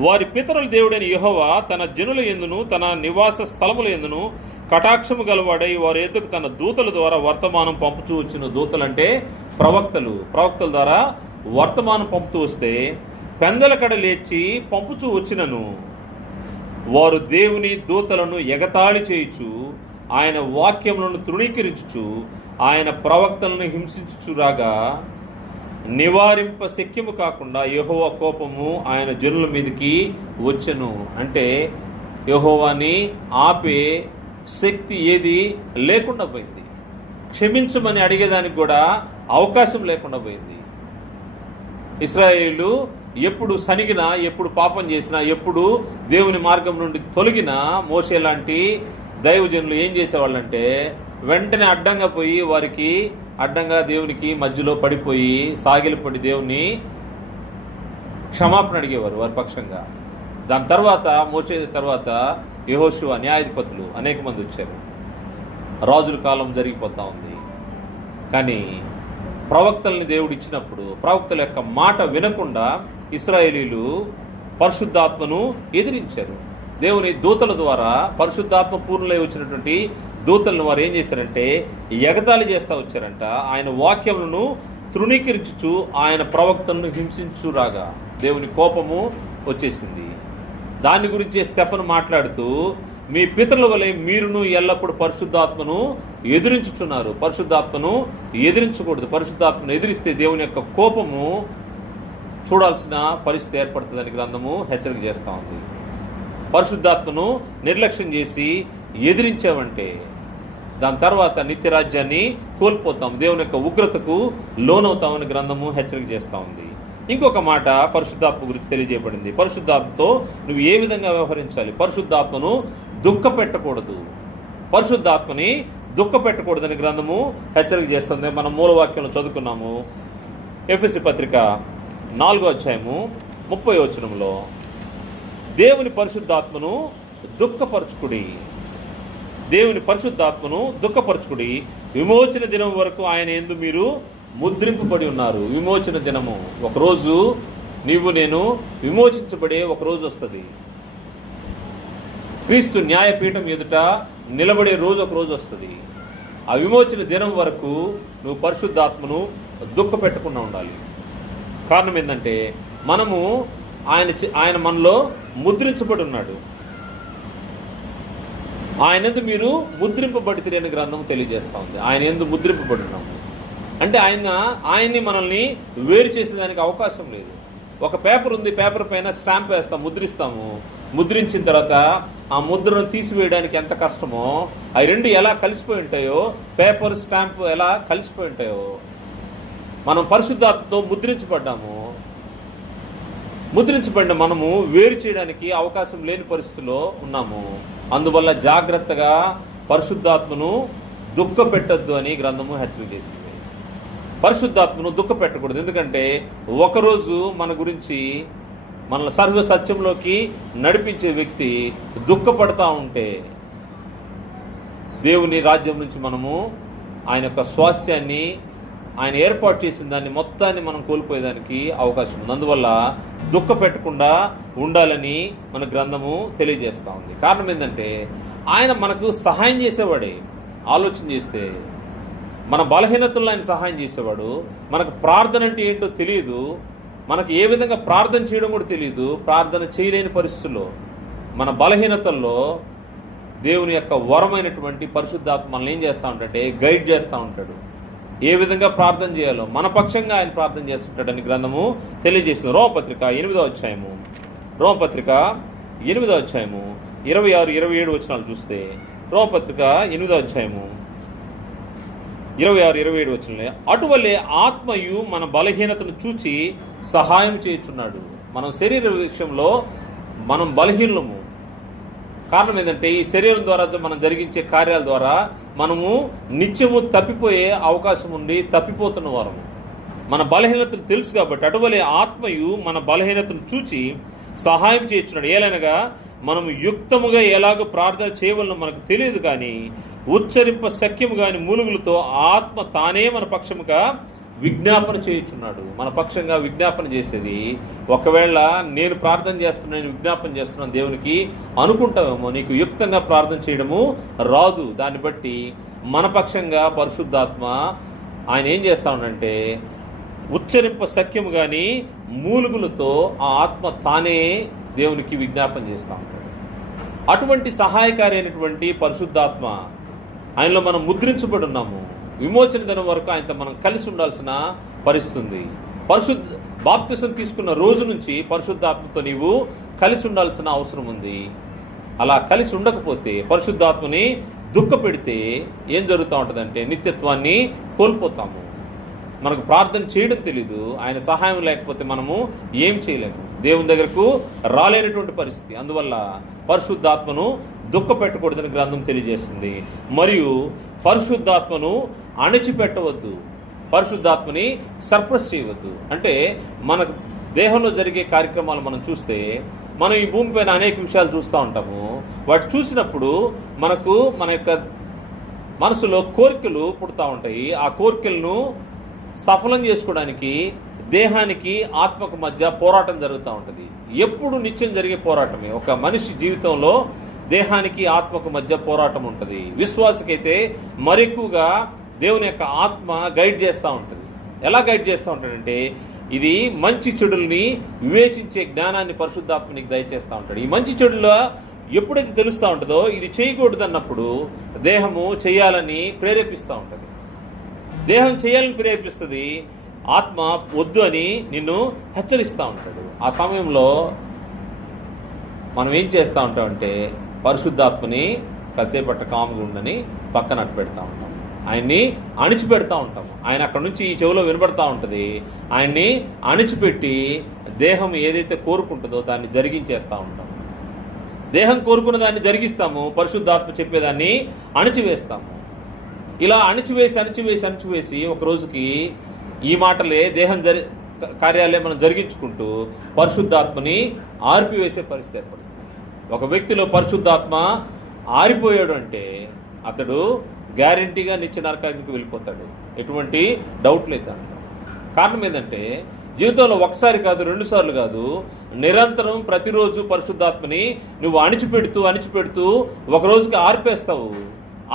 వారి పితరుల దేవుడైన యెహోవా తన జనుల యందును తన నివాస స్థలముల యందును కటాక్షము గలవాడై వారి ఎద్దుకు తన దూతల ద్వారా వర్తమానం పంపుతూ వచ్చిన, దూతలంటే ప్రవక్తల ద్వారా వర్తమానం పంపుతూ వస్తే, పెందల కడ లేచి పంపుచూ వచ్చినను వారు దేవుని దూతలను ఎగతాళి చేయుచు, ఆయన వాక్యములను తృణీకరించుచు, ఆయన ప్రవక్తలను హింసించుచురాగా నివారింప శక్యము కాకుండా యెహోవా కోపము ఆయన జనుల మీదకి వచ్చెను. అంటే యెహోవాని ఆపే శక్తి ఏది లేకుండా పోయింది. క్షమించమని అడిగేదానికి కూడా అవకాశం లేకుండా పోయింది. ఇశ్రాయేలు ఎప్పుడు సనిగినా, ఎప్పుడు పాపం చేసినా, ఎప్పుడు దేవుని మార్గం నుండి తొలగినా మోషే లాంటి దైవజనులు ఏం చేసేవాళ్ళంటే వెంటనే అడ్డంగా పోయి వారికి అడ్డంగా దేవునికి మధ్యలో పడిపోయి సాగిలపడి దేవుని క్షమాపణ అడిగేవారు వారి పక్షంగా. దాని తర్వాత మోషే తర్వాత యెహోషువ న్యాయాధిపతులు అనేక మంది వచ్చారు. రాజుల కాలం జరిగిపోతూ ఉంది. కానీ ప్రవక్తల్ని దేవుడు ఇచ్చినప్పుడు ప్రవక్తల యొక్క మాట వినకుండా ఇశ్రాయేలీలు పరిశుద్ధాత్మను ఎదిరించారు. దేవుని దూతల ద్వారా పరిశుద్ధాత్మ పూర్ణులై వచ్చినటువంటి దూతలను వారు ఏం చేశారంటే ఎగతాళి చేస్తూ వచ్చారంట. ఆయన వాక్యములను తృణీకరించుచు ఆయన ప్రవక్తలను హింసించురాగా దేవుని కోపము వచ్చేసింది. దాని గురించి స్టెఫను మాట్లాడుతూ, మీ పితరుల వలె మీరును ఎల్లప్పుడూ పరిశుద్ధాత్మను ఎదిరించుచున్నారు. పరిశుద్ధాత్మను ఎదిరించకూడదు. పరిశుద్ధాత్మను ఎదిరిస్తే దేవుని యొక్క కోపము చూడాల్సిన పరిస్థితి ఏర్పడుతుందని గ్రంథము హెచ్చరిక చేస్తూ ఉంది. పరిశుద్ధాత్మను నిర్లక్ష్యం చేసి ఎదిరించామంటే దాని తర్వాత నిత్యరాజ్యాన్ని కోల్పోతాం, దేవుని యొక్క ఉగ్రతకు లోనవుతామని గ్రంథము హెచ్చరిక చేస్తూ ఉంది. ఇంకొక మాట పరిశుద్ధాత్మ గురించి తెలియజేయబడింది. పరిశుద్ధాత్మతో నువ్వు ఏ విధంగా వ్యవహరించాలి? పరిశుద్ధాత్మను దుఃఖపెట్టకూడదు. పరిశుద్ధాత్మని దుఃఖపెట్టకూడదని గ్రంథము హెచ్చరిక చేస్తుంది. మనం మూలవాక్యంలో చదువుకున్నాము. ఎఫెసీ పత్రిక 4వ అధ్యాయము 30వ వచనంలో, దేవుని పరిశుద్ధాత్మను దుఃఖపరచుకుడి, దేవుని పరిశుద్ధాత్మను దుఃఖపరచుకుడి, విమోచన దినం వరకు ఆయన యందు మీరు ముద్రింపబడి ఉన్నారు. విమోచన దినము ఒకరోజు నీవు నేను విమోచించబడే ఒకరోజు వస్తుంది. క్రీస్తు న్యాయపీఠం ఎదుట నిలబడే రోజు ఒక రోజు వస్తుంది. ఆ విమోచన దినం వరకు నువ్వు పరిశుద్ధాత్మను దుఃఖపెట్టకుండా ఉండాలి. కారణం ఏంటంటే మనము ఆయన మనలో ముద్రించబడి ఉన్నాడు. ఆయన ఎందు మీరు ముద్రింపబడితే అని గ్రంథం తెలియజేస్తూ ఉంది. ఆయన ఎందు ముద్రింపబడి ఉన్నాము అంటే ఆయన్ని మనల్ని వేరు చేసేదానికి అవకాశం లేదు. ఒక పేపర్ ఉంది, పేపర్ పైన స్టాంప్ వేస్తాం, ముద్రిస్తాము. ముద్రించిన తర్వాత ఆ ముద్రను తీసివేయడానికి ఎంత కష్టమో, అవి రెండు ఎలా కలిసిపోయి ఉంటాయో, పేపర్ స్టాంప్ ఎలా కలిసిపోయి ఉంటాయో, మనం పరిశుద్ధాత్మతో ముద్రించబడిన మనము వేరు చేయడానికి అవకాశం లేని పరిస్థితిలో ఉన్నాము. అందువల్ల జాగ్రత్తగా పరిశుద్ధాత్మను దుఃఖ పెట్టద్దు అని గ్రంథము హెచ్చరిక చేసింది. పరిశుద్ధాత్మను దుఃఖ పెట్టకూడదు. ఎందుకంటే ఒకరోజు మన గురించి మనల్ని సర్వ సత్యంలోకి నడిపించే వ్యక్తి దుఃఖపడతా ఉంటే దేవుని రాజ్యం నుంచి మనము ఆయన యొక్క స్వాస్థ్యాన్ని, ఆయన ఏర్పాటు చేసిన దాన్ని మొత్తాన్ని మనం కోల్పోయేదానికి అవకాశం ఉంది. అందువల్ల దుఃఖ పెట్టకుండా ఉండాలని మన గ్రంథము తెలియజేస్తూ ఉంది. కారణం ఏంటంటే ఆయన మనకు సహాయం చేసేవాడే. ఆలోచన చేస్తే మన బలహీనతల్లో ఆయన సహాయం చేసేవాడు. మనకు ప్రార్థన అంటే ఏంటో తెలియదు, మనకు ఏ విధంగా ప్రార్థన చేయడం కూడా తెలియదు. ప్రార్థన చేయలేని పరిస్థితుల్లో, మన బలహీనతల్లో దేవుని యొక్క వరమైనటువంటి పరిశుద్ధాత్మ మనల్ని ఏం చేస్తూ ఉంటాడంటే గైడ్ చేస్తూ ఉంటాడు. ఏ విధంగా ప్రార్థన చేయాలో మన పక్షంగా ఆయన ప్రార్థన చేస్తుంటాడని గ్రంథము తెలియజేస్తుంది. రోమపత్రిక 8వ అధ్యాయము 26, 27 వచనాలు చూస్తే, రోమపత్రిక 8వ అధ్యాయము 26, 27 వచనాలే, అటువలే ఆత్మయు మన బలహీనతను చూచి సహాయం చేయుచున్నాడు. మనం శరీర విషయంలో మనం బలహీనము. కారణం ఏంటంటే ఈ శరీరం ద్వారా మనం జరిగించే కార్యాల ద్వారా మనము నిత్యము తప్పిపోయే అవకాశం ఉండి తప్పిపోతున్న వారము. మన బలహీనతలు తెలుసు కాబట్టి అటువలే ఆత్మయు మన బలహీనతను చూచి సహాయం చేయుచున్నాడు. ఏలనగా మనము యుక్తముగా ఎలాగో ప్రార్థన చేయవలనో మనకు తెలియదు, కానీ ఉచ్చరింప శక్యము కాని మూలుగులతో ఆత్మ తానే మన పక్షముగా విజ్ఞాపన చేయుచున్నాడు. మన పక్షంగా విజ్ఞాపన చేసేది, ఒకవేళ నేను ప్రార్థన చేస్తున్నాను, విజ్ఞాపన చేస్తున్నాను దేవునికి అనుకుంటావేమో, నీకు యుక్తంగా ప్రార్థన చేయడము రాదు. దాన్ని బట్టి మన పక్షంగా పరిశుద్ధాత్మ ఆయన ఏం చేస్తానంటే ఉచ్చరింప శక్యము కానీ మూలుగులతో ఆ ఆత్మ తానే దేవునికి విజ్ఞాపన చేస్తూ ఉంటాడు. అటువంటి సహాయకారి అయినటువంటి పరిశుద్ధాత్మ ఆయనలో మనం ముద్రించబడి ఉన్నాము. విమోచన దినం వరకు ఆయనతో మనం కలిసి ఉండాల్సిన పరిస్థితి ఉంది. బాప్తిసం తీసుకున్న రోజు నుంచి పరిశుద్ధాత్మతో నీవు కలిసి ఉండాల్సిన అవసరం ఉంది. అలా కలిసి ఉండకపోతే, పరిశుద్ధాత్మని దుఃఖ పెడితే ఏం జరుగుతూ ఉంటుందంటే నిత్యత్వాన్ని కోల్పోతాము. మనకు ప్రార్థన చేయడం తెలీదు, ఆయన సహాయం లేకపోతే మనము ఏం చేయలేము, దేవుని దగ్గరకు రాలేనటువంటి పరిస్థితి. అందువల్ల పరిశుద్ధాత్మను దుఃఖ పెట్టకూడదని గ్రంథం తెలియజేస్తుంది. మరియు పరిశుద్ధాత్మను అణిచిపెట్టవద్దు, పరిశుద్ధాత్మని సర్ప్రైజ్ చేయవద్దు. అంటే మన దేహంలో జరిగే కార్యక్రమాలు మనం చూస్తే, మనం ఈ భూమిపైన అనేక విషయాలు చూస్తూ ఉంటాము. వాటి చూసినప్పుడు మనకు మన యొక్క మనసులో కోరికలు పుడతా ఉంటాయి. ఆ కోరికలను సఫలం చేసుకోవడానికి దేహానికి ఆత్మకు మధ్య పోరాటం జరుగుతూ ఉంటుంది. ఎప్పుడు నిత్యం జరిగే పోరాటమే. ఒక మనిషి జీవితంలో దేహానికి ఆత్మకు మధ్య పోరాటం ఉంటుంది. విశ్వాసకైతే మరెక్కువగా దేవుని యొక్క ఆత్మ గైడ్ చేస్తూ ఉంటుంది. ఎలా గైడ్ చేస్తూ ఉంటాడంటే, ఇది మంచి చెడుల్ని వివేచించే జ్ఞానాన్ని పరిశుద్ధాత్మ నీకు దయచేస్తూ ఉంటాడు. ఈ మంచి చెడులో ఎప్పుడైతే తెలుస్తూ ఉంటుందో ఇది చేయకూడదు అన్నప్పుడు దేహము చేయాలని ప్రేరేపిస్తూ ఉంటుంది. దేహం చేయాలని ప్రేరేపిస్తుంది, ఆత్మ వద్దు అని నిన్ను హెచ్చరిస్తూ ఉంటాడు. ఆ సమయంలో మనం ఏం చేస్తూ ఉంటామంటే పరిశుద్ధాత్మని కాసేపట్ట కాముగా ఉండని పక్కన అట్టు పెడతా ఉంటాం, ఆయన్ని అణిచిపెడతా ఉంటాము. ఆయన అక్కడ నుంచి ఈ చెవిలో వినబడతా ఉంటుంది. ఆయన్ని అణిచిపెట్టి దేహం ఏదైతే కోరుకుంటుందో దాన్ని జరిగించేస్తూ ఉంటాం. దేహం కోరుకున్న దాన్ని జరిగిస్తాము, పరిశుద్ధాత్మ చెప్పేదాన్ని అణిచివేస్తాము. ఇలా అణిచివేసి ఒక రోజుకి ఈ మాటలే దేహం కార్యాలయం మనం జరిగించుకుంటూ పరిశుద్ధాత్మని ఆర్పివేసే పరిస్థితి ఏర్పడుతుంది. ఒక వ్యక్తిలో పరిశుద్ధాత్మ ఆరిపోయాడు అంటే అతడు గ్యారంటీగా నిత్య నరకానికి వెళ్ళిపోతాడు. ఎటువంటి డౌట్ లేదు దాంట్లో. కారణం ఏంటంటే జీవితంలో ఒకసారి కాదు, 2 సార్లు కాదు, నిరంతరం ప్రతిరోజు పరిశుద్ధాత్మని నువ్వు అణిచిపెడుతూ ఒక రోజుకి ఆర్పేస్తావు.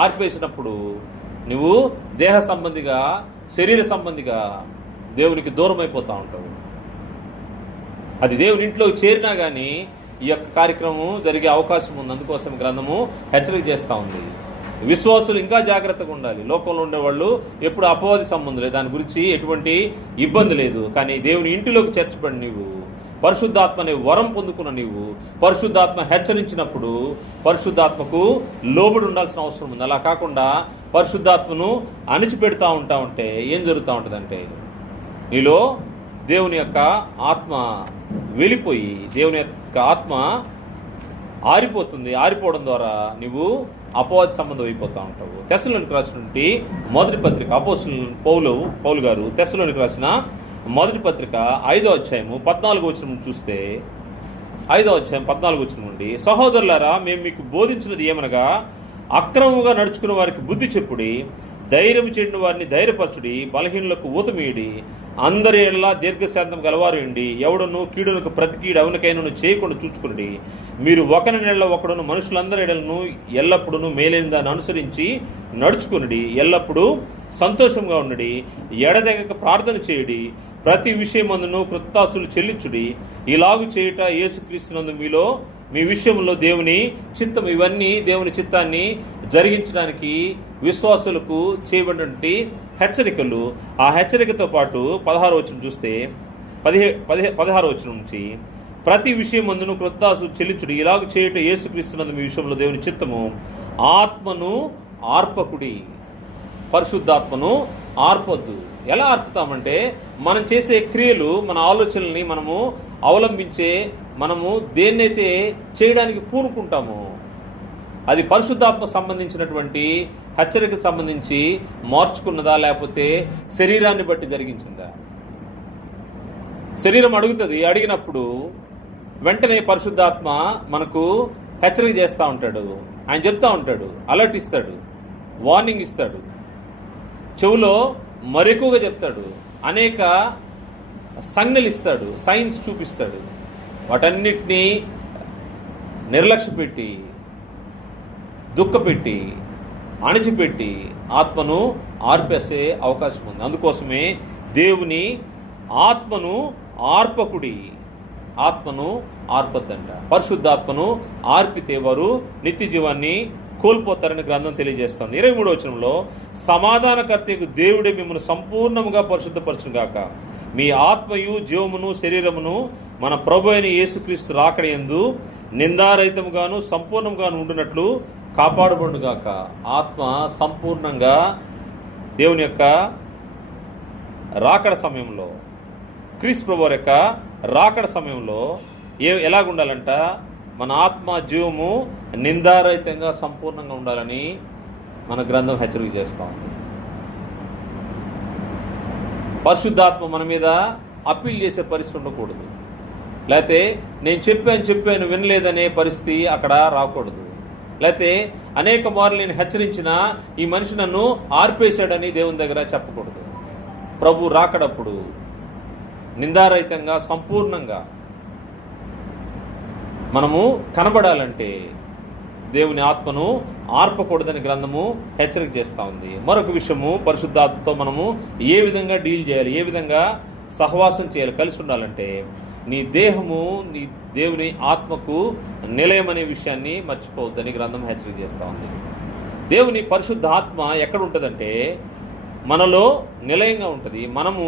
ఆర్పేసినప్పుడు నువ్వు దేహ సంబంధిగా, శరీర సంబంధిగా దేవునికి దూరం అయిపోతూ ఉంటావు. అది దేవుని ఇంట్లోకి చేరినా కానీ ఈ యొక్క కార్యక్రమం జరిగే అవకాశం ఉంది. అందుకోసం గ్రంథము హెచ్చరిక చేస్తూ ఉంది. విశ్వాసులు ఇంకా జాగ్రత్తగా ఉండాలి. లోకంలో ఉండేవాళ్ళు ఎప్పుడు అపవాది సంబంధం లేదు, దాని గురించి ఎటువంటి ఇబ్బంది లేదు. కానీ దేవుని ఇంటిలోకి చేర్చబడి నీవు పరిశుద్ధాత్మ అనే వరం పొందుకున్న నీవు పరిశుద్ధాత్మ హెచ్చరించినప్పుడు పరిశుద్ధాత్మకు లోబడి ఉండాల్సిన అవసరం ఉంది. అలా కాకుండా పరిశుద్ధాత్మను అణిచిపెడతా ఉంటే ఏం జరుగుతూ ఉంటుందంటే నీలో దేవుని యొక్క ఆత్మ వెళ్ళిపోయి దేవుని యొక్క ఆత్మ ఆరిపోతుంది. ఆరిపోవడం ద్వారా నువ్వు అపవాది సంబంధం అయిపోతూ ఉంటావు. తెస్సలోనికి రాసినటువంటి మొదటి పత్రిక అపోస్తలుడు పౌలు గారు తెస్సలోనికి రాసిన మొదటి పత్రిక 5వ అధ్యాయము 14వ వచనం చూస్తే 5వ అధ్యాయం 14వ వచనం నుండి, సహోదరులారా మేము మీకు బోధించినది ఏమనగా అక్రమముగా నడుచుకున్న వారికి బుద్ధి చెప్పుడి, ధైర్యం చెడిన వారిని ధైర్యపరచుడి, బలహీనులకు ఊతమీయుడి, అందరి ఎడలా దీర్ఘశాంతం గలవారుండి, ఎవడను కీడునకు ప్రతి కీడు ఎవరికైనా చేయకుండా చూచుకుని మీరు ఒకరి నెల ఒకడును మనుషులందరి ఎడలను ఎల్లప్పుడూ మేలైన దాన్ని అనుసరించి నడుచుకుని ఎల్లప్పుడూ సంతోషంగా ఉండడి, ఎడదెగక ప్రార్థన చేయడి, ప్రతి విషయమందును కృతజ్ఞతాస్తుతులు చెల్లించుడి, ఇలాగు చేయుట యేసుక్రీస్తునందు మీలో మీ విషయంలో దేవుని చిత్తం. ఇవన్నీ దేవుని చిత్తాన్ని జరిగించడానికి విశ్వాసులకు చేయబడినటువంటి హెచ్చరికలు. ఆ హెచ్చరికతో పాటు 16వ వచనం చూస్తే 16వ వచనం నుంచి, ప్రతి విషయం అందును కృతజ్ఞతాస్తుతులు చెల్లించుడి, ఇలాగ చేయుట యేసుక్రీస్తునందు మీ విషయంలో దేవుని చిత్తము, ఆత్మను ఆర్పకుడి. పరిశుద్ధాత్మను ఆర్పొద్దు. ఎలా ఆర్పుతామంటే మనం చేసే క్రియలు, మన ఆలోచనల్ని మనము అవలంబించే మనము దేన్నైతే చేయడానికి పూనుకుంటామో అది పరిశుద్ధాత్మ సంబంధించినటువంటి హెచ్చరికకు సంబంధించి మార్చుకున్నదా లేకపోతే శరీరాన్ని బట్టి జరిగించిందా? శరీరం అడుగుతుంది, అడిగినప్పుడు వెంటనే పరిశుద్ధాత్మ మనకు హెచ్చరిక చేస్తూ ఉంటాడు. ఆయన చెప్తా ఉంటాడు, అలర్ట్ ఇస్తాడు, వార్నింగ్ ఇస్తాడు, చెవులో మరెక్కువగా చెప్తాడు, అనేక సంజ్ఞలు ఇస్తాడు, సైన్స్ చూపిస్తాడు. వాటన్నిటినీ నిర్లక్ష్యపెట్టి, దుఃఖపెట్టి, అణిచిపెట్టి ఆత్మను ఆర్పేసే అవకాశం ఉంది. అందుకోసమే దేవుని ఆత్మను ఆర్పకుడి, ఆత్మను ఆర్పద్దంట. పరిశుద్ధాత్మను ఆర్పితే వారు నిత్య జీవాన్ని కోల్పోతారని గ్రంథం తెలియజేస్తుంది. 23వ వచనంలో, సమాధానకర్తకు దేవుడే మిమ్మల్ని సంపూర్ణముగా పరిశుద్ధపరచును గాక, మీ ఆత్మయు జీవమును శరీరమును మన ప్రభు అయిన యేసుక్రీస్తు రాకడయందు నిందారహితముగాను సంపూర్ణంగాను ఉండునట్లు కాపాడబడుగాక. ఆత్మ సంపూర్ణంగా దేవుని యొక్క రాకడ సమయంలో, క్రీస్తు ప్రభు యొక్క రాకడ సమయంలో ఎలాగుండాలంట? మన ఆత్మ జీవము నిందారహితంగా సంపూర్ణంగా ఉండాలని మన గ్రంథం హెచ్చరిక చేస్తా ఉంది. పరిశుద్ధాత్మ మన మీద అప్పీల్ చేసే పరిస్థితి ఉండకూడదు. లేకపోతే నేను చెప్పాను వినలేదనే పరిస్థితి అక్కడ రాకూడదు. లేకపోతే అనేక మార్లు నేను హెచ్చరించినా ఈ మనిషి నన్ను ఆర్పేశాడని దేవుని దగ్గర చెప్పకూడదు. ప్రభు రాకడప్పుడు నిందారహితంగా సంపూర్ణంగా మనము కనబడాలంటే దేవుని ఆత్మను ఆర్పకూడదని గ్రంథము హెచ్చరిక చేస్తూ ఉంది. మరొక విషయము, పరిశుద్ధాత్మతో మనము ఏ విధంగా డీల్ చేయాలి, ఏ విధంగా సహవాసం చేయాలి, కలిసి ఉండాలంటే నీ దేహము నీ దేవుని ఆత్మకు నిలయం అనే విషయాన్ని మర్చిపోవద్దని గ్రంథం హెచ్చరిక చేస్తూ ఉంది. దేవుని పరిశుద్ధ ఆత్మ ఎక్కడ ఉంటుందంటే మనలో నిలయంగా ఉంటుంది. మనము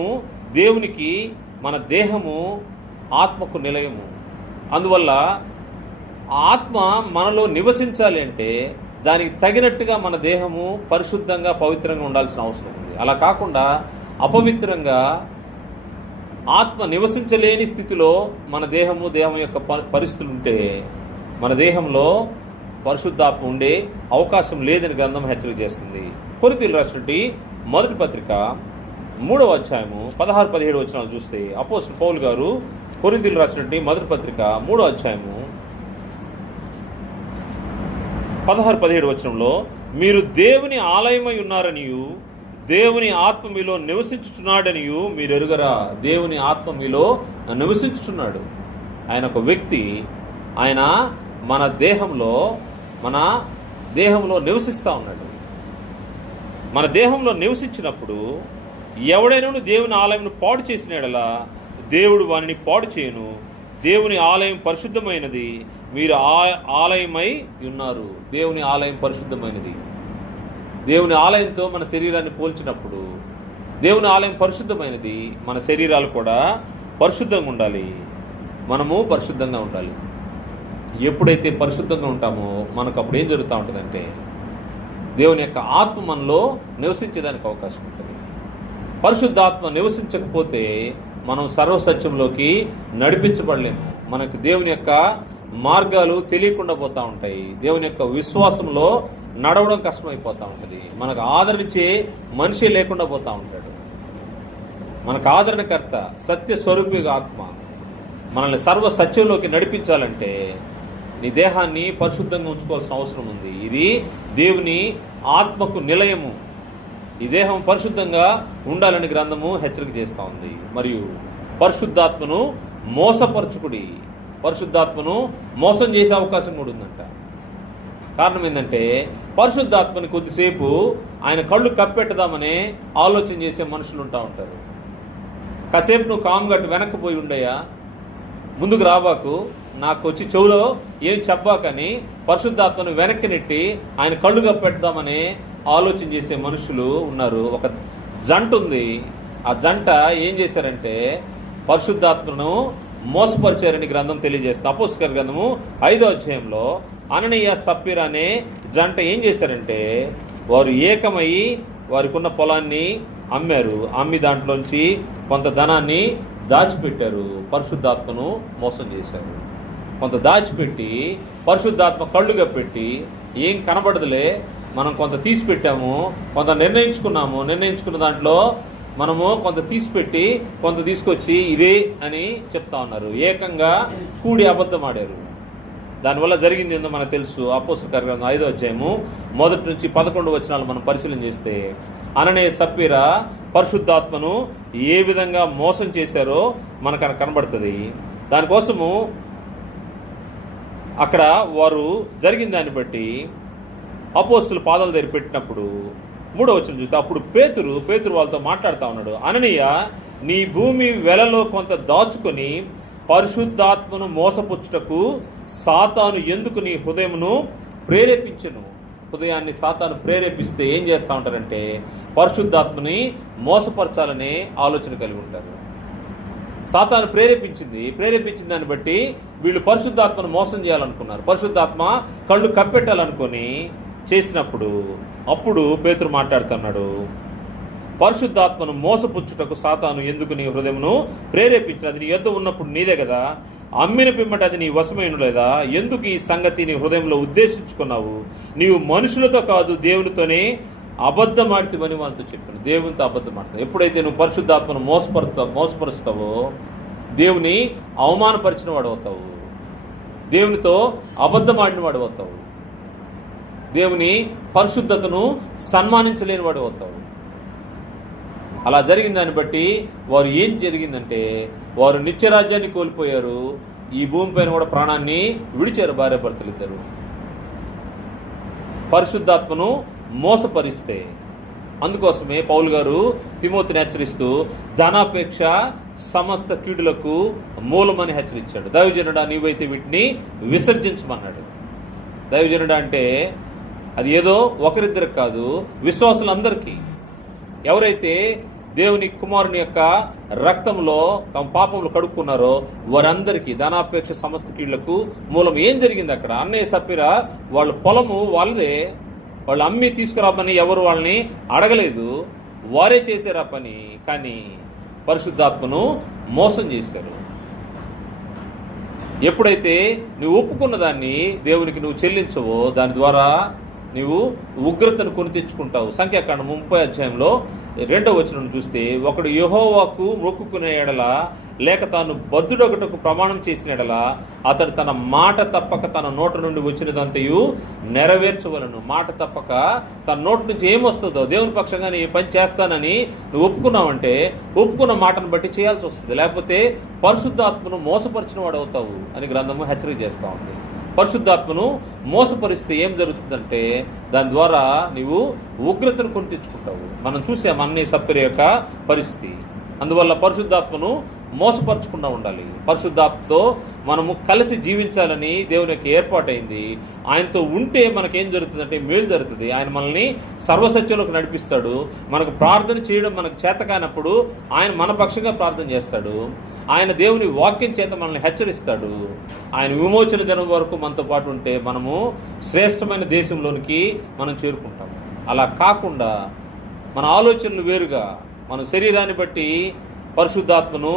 దేవునికి, మన దేహము ఆత్మకు నిలయము. అందువల్ల ఆత్మ మనలో నివసించాలి అంటే దానికి తగినట్టుగా మన దేహము పరిశుద్ధంగా పవిత్రంగా ఉండాల్సిన అవసరం ఉంది. అలా కాకుండా అపవిత్రంగా ఆత్మ నివసించలేని స్థితిలో మన దేహం యొక్క పరిస్థితులు ఉంటే మన దేహంలో పరిశుద్ధాత్మ ఉండే అవకాశం లేదని గ్రంథం హెచ్చరిక చేస్తుంది. కొరింథీయులకు రాసినటువంటి మొదటి పత్రిక 3వ అధ్యాయము 16-17 వచనాలు చూస్తే అపోస్తలుడు పౌలు గారు కొరింథీయులకు రాసినటువంటి మొదటి పత్రిక 3వ అధ్యాయము 16-17 వచనంలో, మీరు దేవుని ఆలయమై ఉన్నారనియు దేవుని ఆత్మ మీలో నివసించుచున్నాడనియు మీరు ఎరుగరా. దేవుని ఆత్మ మీలో నివసించుచున్నాడు. ఆయన ఒక వ్యక్తి. ఆయన మన దేహంలో నివసిస్తూ ఉన్నాడు. మన దేహంలో నివసించినప్పుడు ఎవడైనా దేవుని ఆలయంను పాడు చేసినాడలా దేవుడు వానిని పాడు చేయను. దేవుని ఆలయం పరిశుద్ధమైనది, మీరు ఆలయమై ఉన్నారు. దేవుని ఆలయం పరిశుద్ధమైనది. దేవుని ఆలయంతో మన శరీరాన్ని పోల్చినప్పుడు దేవుని ఆలయం పరిశుద్ధమైనది, మన శరీరాలు కూడా పరిశుద్ధంగా ఉండాలి. మనము పరిశుద్ధంగా ఉండాలి. ఎప్పుడైతే పరిశుద్ధంగా ఉంటామో మనకు అప్పుడు ఏం జరుగుతూ ఉంటుందంటే దేవుని యొక్క ఆత్మ మనలో నివసించేదానికి అవకాశం ఉంటుంది. పరిశుద్ధాత్మ నివసించకపోతే మనం సర్వసత్యంలోకి నడిపించబడలేము. మనకు దేవుని యొక్క మార్గాలు తెలియకుండా పోతూ ఉంటాయి. దేవుని యొక్క విశ్వాసంలో నడవడం కష్టమైపోతూ ఉంటుంది. మనకు ఆదరించే మనిషి లేకుండా పోతూ ఉంటాడు. మనకు ఆదరణకర్త సత్య స్వరూపిగా ఆత్మ మనల్ని సర్వ సత్యంలోకి నడిపించాలంటే నీ దేహాన్ని పరిశుద్ధంగా ఉంచుకోవాల్సిన అవసరం ఉంది. ఇది దేవుని ఆత్మకు నిలయము. ఈ దేహం పరిశుద్ధంగా ఉండాలని గ్రంథము హెచ్చరిక చేస్తూ ఉంది. మరియు పరిశుద్ధాత్మను మోసపరచుకుడి, పరిశుద్ధాత్మను మోసం చేసే అవకాశం కూడా ఉందంట. కారణం ఏంటంటే పరిశుద్ధాత్మని కొద్దిసేపు ఆయన కళ్ళు కప్పెట్టదామనే ఆలోచన చేసే మనుషులు ఉంటారు. కాసేపు నువ్వు కామ్గట్టు వెనక్కి పోయి ఉండయా, ముందుకు రాబాకు, నాకు వచ్చి చెవులో ఏం చెప్పాకని పరిశుద్ధాత్మను వెనక్కి నెట్టి ఆయన కళ్ళు కప్పెడదామని ఆలోచన చేసే మనుషులు ఉన్నారు. ఒక జంట ఉంది. ఆ జంట ఏం చేశారంటే పరిశుద్ధాత్మను మోసపరిచారని గ్రంథం తెలియజేస్తుంది. అపోస్తలుల గ్రంథము 5వ అధ్యాయంలో అననీయ సప్పీరా అనే జంట ఏం చేశారంటే వారు ఏకమై వారికి ఉన్న పొలాన్ని అమ్మారు. అమ్మి దాంట్లోంచి కొంత ధనాన్ని దాచిపెట్టారు. పరిశుద్ధాత్మను మోసం చేశారు. కొంత దాచిపెట్టి పరిశుద్ధాత్మ కళ్ళుగా పెట్టి ఏం కనబడదులే, మనం కొంత తీసి పెట్టాము, కొంత నిర్ణయించుకున్న దాంట్లో మనము కొంత తీసిపెట్టి కొంత తీసుకొచ్చి ఇదే అని చెప్తా ఉన్నారు. ఏకంగా కూడి అబద్ధం ఆడారు. దానివల్ల జరిగింది ఏందో మనకు తెలుసు. అపోస్తలుల గ్రంథం 5వ అధ్యాయము 1 నుంచి 11 వచనాలు మనం పరిశీలన చేస్తే అననీయ సప్పీరా పరిశుద్ధాత్మను ఏ విధంగా మోసం చేశారో మనకు కనబడుతుంది. దానికోసము అక్కడ వారు జరిగిన దాన్ని బట్టి అపోస్తలుల పాదాల దగ్గర పెట్టినప్పుడు 3వ వచనం చూసి అప్పుడు పేతురు వాళ్ళతో మాట్లాడుతూ ఉన్నాడు. అననీయ, నీ భూమి వెలలో కొంత దాచుకొని పరిశుద్ధాత్మను మోసపుచ్చుటకు సాతాను ఎందుకు నీ హృదయమును ప్రేరేపించను? హృదయాన్ని సాతాను ప్రేరేపిస్తే ఏం చేస్తూ ఉంటారంటే పరిశుద్ధాత్మని మోసపరచాలనే ఆలోచన కలిగి ఉంటారు. సాతాను ప్రేరేపించిన దాన్ని బట్టి వీళ్ళు పరిశుద్ధాత్మను మోసం చేయాలనుకున్నారు. పరిశుద్ధాత్మ కళ్ళు కప్పెట్టాలనుకొని చేసినప్పుడు అప్పుడు పేతురు మాట్లాడుతున్నాడు, పరిశుద్ధాత్మను మోసపుచ్చుటకు సాతాను ఎందుకు నీ హృదయమును ప్రేరేపించిన? అది నీ యొద్ద ఉన్నప్పుడు నీదే కదా, అమ్మిన పిమ్మట అది నీ వశమైన లేదా? ఎందుకు ఈ సంగతి నీ హృదయంలో ఉద్దేశించుకున్నావు? నీవు మనుషులతో కాదు దేవునితోనే అబద్ధమాడితేవని వాళ్ళతో చెప్పాను. దేవునితో అబద్ధం ఆడతావు. ఎప్పుడైతే నువ్వు పరిశుద్ధాత్మను మోసపరుస్తావో దేవుని అవమానపరిచిన వాడు అవుతావు, దేవునితో అబద్ధమాడిన వాడు అవుతావు, దేవుని పరిశుద్ధతను సన్మానించలేని వాడు అవుతావు. అలా జరిగిన దాన్ని బట్టి వారు ఏం జరిగిందంటే వారు నిత్యరాజ్యాన్ని కోల్పోయారు. ఈ భూమిపైన కూడా ప్రాణాన్ని విడిచారు భార్యాభర్తలు ఇద్దరు. పరిశుద్ధాత్మను మోసపరిస్తే అందుకోసమే పౌలు గారు తిమోతిని హెచ్చరిస్తూ ధనాపేక్ష సమస్త కీడులకు మూలమని హెచ్చరించాడు. దైవజనుడా, నీవైతే వీటిని విసర్జించమన్నాడు. దైవజనుడా అంటే అది ఏదో ఒకరిద్దరికి కాదు, విశ్వాసులందరికీ. ఎవరైతే దేవుని కుమారుని యొక్క రక్తంలో తమ పాపంలో కడుక్కున్నారో వారందరికీ ధనాపేక్ష సమస్త కీళ్లకు మూలం. ఏం జరిగింది అక్కడ? అన్నయ్య సప్పీరా వాళ్ళ పొలము వాళ్ళదే, వాళ్ళు అమ్మి తీసుకురామని ఎవరు వాళ్ళని అడగలేదు, వారే చేశారు ఆ పని. కానీ పరిశుద్ధాత్మను మోసం చేశారు. ఎప్పుడైతే నువ్వు ఒప్పుకున్న దాన్ని దేవునికి నువ్వు చెల్లించవో దాని ద్వారా నీవు ఉగ్రతను కొని తెచ్చుకుంటావు. సంఖ్యాకాండం 30వ అధ్యాయంలో 2వ వచనం చూస్తే ఒకడు యెహోవాకు మొక్కుకునే ఎడల లేక తాను బద్దుడొకటకు ప్రమాణం చేసిన ఎడల అతడు తన మాట తప్పక తన నోట నుండి వచ్చినదంతయు నెరవేర్చవలను. మాట తప్పక తన నోటి నుంచి ఏమొస్తుందో దేవుని పక్షంగా నీ పని చేస్తానని నువ్వు ఒప్పుకున్నావంటే ఒప్పుకున్న మాటను బట్టి చేయాల్సి వస్తుంది. లేకపోతే పరిశుద్ధాత్మను మోసపరిచిన వాడు అవుతావు అని గ్రంథము హెచ్చరిక చేస్తూ ఉంది. పరిశుద్ధాత్మను మోసపరిస్తే ఏం జరుగుతుందంటే దాని ద్వారా నీవు ఉగ్రతను కొని తెచ్చుకుంటావు. మనం చూసాం అన్నయ్య సప్పీరా యొక్క పరిస్థితి. అందువల్ల పరిశుద్ధాత్మను మోసపరచకుండా ఉండాలి. పరిశుద్ధాత్మతో మనము కలిసి జీవించాలని దేవుని యొక్క ఏర్పాటైంది. ఆయనతో ఉంటే మనకేం జరుగుతుందంటే మేలు జరుగుతుంది. ఆయన మనల్ని సర్వసత్యంలోకి నడిపిస్తాడు. మనకు ప్రార్థన చేయడం మనకు చేత కానప్పుడు ఆయన మన పక్షంగా ప్రార్థన చేస్తాడు. ఆయన దేవుని వాక్యం చేత మనల్ని హెచ్చరిస్తాడు. ఆయన విమోచన దినం వరకు మనతో పాటు ఉంటే మనము శ్రేష్టమైన దేశంలోనికి మనం చేరుకుంటాము. అలా కాకుండా మన ఆలోచనలు వేరుగా మన శరీరాన్ని బట్టి పరిశుద్ధాత్మను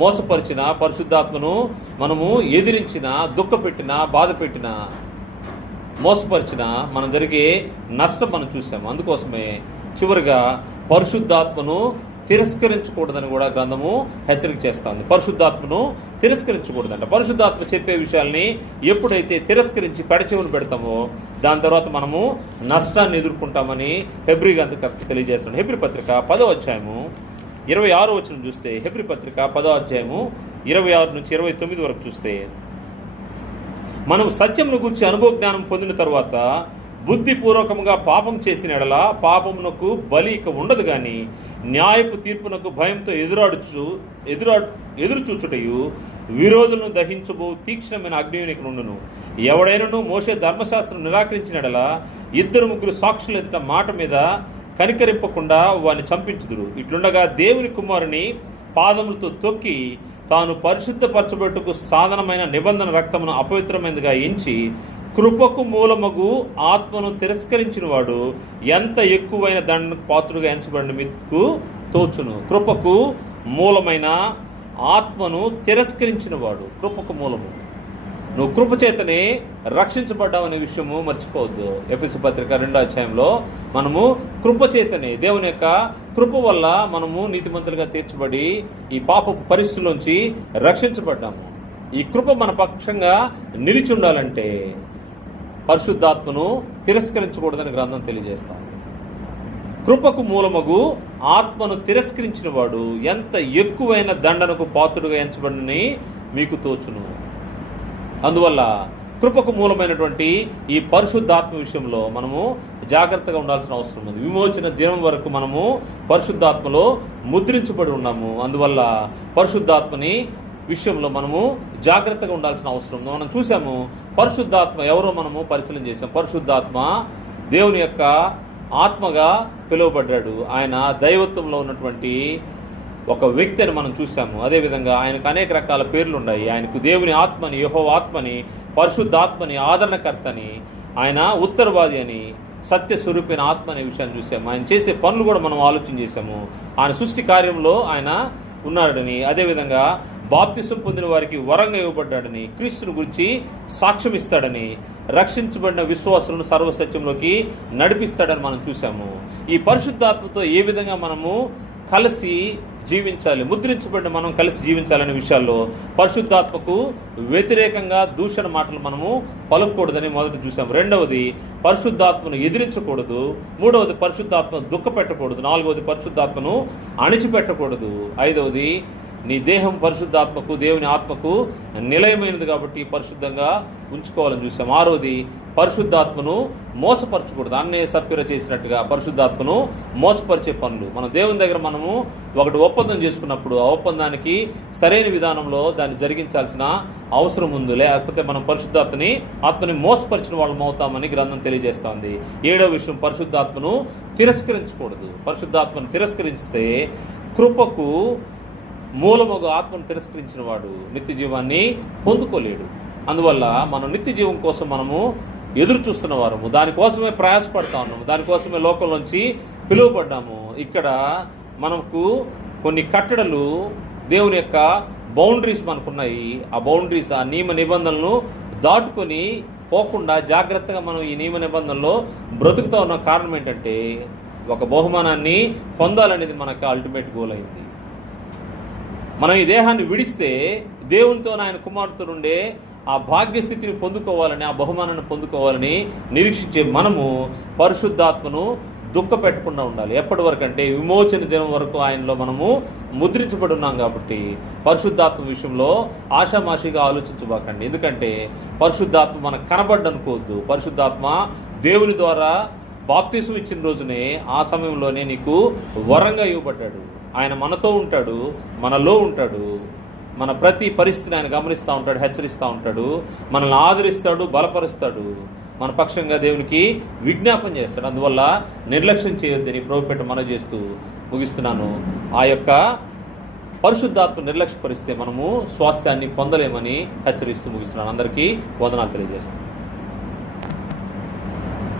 మోసపరిచిన, పరిశుద్ధాత్మను మనము ఎదిరించిన, దుఃఖపెట్టిన, బాధ పెట్టిన, మోసపరిచిన మనం జరిగే నష్టం మనం చూసాము. అందుకోసమే చివరిగా పరిశుద్ధాత్మను తిరస్కరించకూడదని కూడా గ్రంథము హెచ్చరిక చేస్తా ఉంది. పరిశుద్ధాత్మను తిరస్కరించకూడదంట. పరిశుద్ధాత్మ చెప్పే విషయాల్ని ఎప్పుడైతే తిరస్కరించి పెడచెవును పెడతామో దాని తర్వాత మనము నష్టాన్ని ఎదుర్కొంటామని హెబ్రీ గ్రంథకర్త తెలియజేస్తున్నాడు. హెబ్రీ పత్రిక 10వ అధ్యాయము 26వ వచనం చూస్తే, హెబ్రీ పత్రిక 10వ అధ్యాయము 26 నుంచి 29 వరకు చూస్తే, మనం సత్యమును గురించి అనుభవ జ్ఞానం పొందిన తరువాత బుద్ధిపూర్వకంగా పాపం చేసిన ఎడల పాపమునకు బలి ఇక ఉండదు, కానీ న్యాయపు తీర్పునకు భయంతో ఎదురు చూచుటయు విరోధులను దహించబో తీక్ష్ణమైన అగ్నియునికి నుండును. ఎవడైనను మోషే ధర్మశాస్త్రం నిరాకరించిన ఎడల 2-3 సాక్షుల ఎదుట మాట మీద కనికరింపకుండా వారిని చంపించుదురు. ఇట్లుండగా దేవుని కుమారుని పాదములతో తొక్కి తాను పరిశుద్ధపరచబట్టుకు సాధనమైన నిబంధన రక్తమును అపవిత్రమైనదిగా ఎంచి కృపకు మూలమగు ఆత్మను తిరస్కరించిన వాడు ఎంత ఎక్కువైన దండనకు పాత్రుడుగా ఎంచబడిన మీకు తోచును. కృపకు మూలమైన ఆత్మను తిరస్కరించిన వాడు, కృపకు మూలము. నువ్వు కృప చేతనే రక్షించబడ్డావు అనే విషయము మర్చిపోవద్దు. ఎఫెసీ పత్రిక 2వ అధ్యాయంలో మనము కృప చేతనే, దేవుని యొక్క కృప వల్ల మనము నీతిమంతులుగా తీర్చబడి ఈ పాపపు పరిస్థితుల్లోంచి రక్షించబడ్డాము. ఈ కృప మన పక్షంగా నిలిచి ఉండాలంటే పరిశుద్ధాత్మను తిరస్కరించకూడదని గ్రంథం తెలియజేస్తాం. కృపకు మూలమగు ఆత్మను తిరస్కరించిన వాడు ఎంత ఎక్కువైన దండనకు పాత్రుడుగా ఎంచబడినని మీకు తోచును. అందువల్ల కృపకు మూలమైనటువంటి ఈ పరిశుద్ధాత్మ విషయంలో మనము జాగ్రత్తగా ఉండాల్సిన అవసరం ఉంది. విమోచన దినం వరకు మనము పరిశుద్ధాత్మలో ముద్రించబడి ఉన్నాము. అందువల్ల పరిశుద్ధాత్మని విషయంలో మనము జాగ్రత్తగా ఉండాల్సిన అవసరం ఉంది. మనం చూసాము పరిశుద్ధాత్మ ఎవరో మనము పరిశీలన చేసాం. పరిశుద్ధాత్మ దేవుని యొక్క ఆత్మగా పిలువబడ్డాడు. ఆయన దైవత్వంలో ఉన్నటువంటి ఒక వ్యక్తి అని మనం చూసాము. అదేవిధంగా ఆయనకు అనేక రకాల పేర్లు ఉన్నాయి. ఆయనకు దేవుని ఆత్మని, యెహోవా ఆత్మని, పరిశుద్ధాత్మని, ఆదరణకర్తని, ఆయన ఉత్తరవాది అని, సత్య స్వరూపైన ఆత్మ అనే విషయాన్ని చూసాము. ఆయన చేసే పనులు కూడా మనం ఆలోచన చేసాము. ఆయన సృష్టి కార్యంలో ఆయన ఉన్నాడని, అదేవిధంగా బాప్తిసం పొందిన వారికి వరంగా ఇవ్వబడ్డాడని, క్రీస్తుని గురించి సాక్ష్యం ఇస్తాడని, రక్షించబడిన విశ్వాసులను సర్వసత్యంలోకి నడిపిస్తాడని మనం చూసాము. ఈ పరిశుద్ధాత్మతో ఏ విధంగా మనము కలిసి జీవించాలి, ముద్రించబడిన మనం కలిసి జీవించాలనే విషయాల్లో పరిశుద్ధాత్మకు వ్యతిరేకంగా దూషణ మాటలు మనము పలకూడదని మొదటి చూసాం. రెండవది పరిశుద్ధాత్మను ఎదిరించకూడదు. మూడవది పరిశుద్ధాత్మ దుఃఖపెట్టకూడదు. నాలుగవది పరిశుద్ధాత్మను అణిచిపెట్టకూడదు. ఐదవది నీ దేహం పరిశుద్ధాత్మకు, దేవుని ఆత్మకు నిలయమైనది కాబట్టి పరిశుద్ధంగా ఉంచుకోవాలని చూసాం. ఆరోది పరిశుద్ధాత్మను మోసపరచకూడదు. అన్నే సప్పిర చేసినట్టుగా పరిశుద్ధాత్మను మోసపరిచే పనులు మనం దేవుని దగ్గర మనము ఒకటి ఒప్పందం చేసుకున్నప్పుడు ఆ ఒప్పందానికి సరైన విధానంలో దాన్ని జరిగించాల్సిన అవసరం ఉంది. లేకపోతే మనం ఆత్మని మోసపరిచిన వాళ్ళం అవుతామని గ్రంథం తెలియజేస్తోంది. ఏడవ విషయం, పరిశుద్ధాత్మను తిరస్కరించకూడదు. పరిశుద్ధాత్మను తిరస్కరిస్తే కృపకు మూలముగా ఆత్మను తిరస్కరించిన వాడు నిత్య జీవాన్ని పొందుకోలేడు. అందువల్ల మనం నిత్య జీవం కోసం మనము ఎదురు చూస్తున్న వారము, దానికోసమే ప్రయాసపడతా ఉన్నాము, దానికోసమే లోకంలోంచి పిలువబడ్డాము. ఇక్కడ మనకు కొన్ని కట్టడలు, దేవుని యొక్క బౌండరీస్ మనకున్నాయి. ఆ బౌండరీస్, ఆ నియమ నిబంధనలను దాటుకొని పోకుండా జాగ్రత్తగా మనం ఈ నియమ నిబంధనలో బ్రతుకుతూ ఉన్న కారణం ఏంటంటే ఒక బహుమానాన్ని పొందాలనేది మనకు అల్టిమేట్ గోల్ అయింది. మనం ఈ దేహాన్ని విడిస్తే దేవునితో ఆయన కుమారుతో ఉండే ఆ భాగ్యస్థితిని పొందుకోవాలని, ఆ బహుమానాన్ని పొందుకోవాలని నిరీక్షించే మనము పరిశుద్ధాత్మను దుఃఖపెట్టకుండా ఉండాలి. ఎప్పటి వరకు అంటే విమోచన దినం వరకు ఆయనలో మనము ముద్రించబడి ఉన్నాం. కాబట్టి పరిశుద్ధాత్మ విషయంలో ఆషామాషిగా ఆలోచించబాకండి. ఎందుకంటే పరిశుద్ధాత్మ మనకు కనబడ్డనుకోవద్దు. పరిశుద్ధాత్మ దేవుని ద్వారా బాప్తిసం ఇచ్చిన రోజునే ఆ సమయంలోనే నీకు వరంగా ఇవ్వబడ్డాడు. ఆయన మనతో ఉంటాడు, మనలో ఉంటాడు, మన ప్రతి పరిస్థితిని ఆయన గమనిస్తూ ఉంటాడు, హెచ్చరిస్తూ ఉంటాడు, మనల్ని ఆదరిస్తాడు, బలపరుస్తాడు, మన పక్షంగా దేవునికి విజ్ఞాపన చేస్తాడు. అందువల్ల నిర్లక్ష్యం చేయొద్దని ప్రభుపేట మనవి చేస్తూ ముగిస్తున్నాను. ఆ యొక్క పరిశుద్ధాత్మ నిర్లక్ష్యపరిస్తే మనము స్వాస్థ్యాన్ని పొందలేమని హెచ్చరిస్తూ ముగిస్తున్నాను. అందరికీ వందనాలు తెలియజేస్తున్నాను.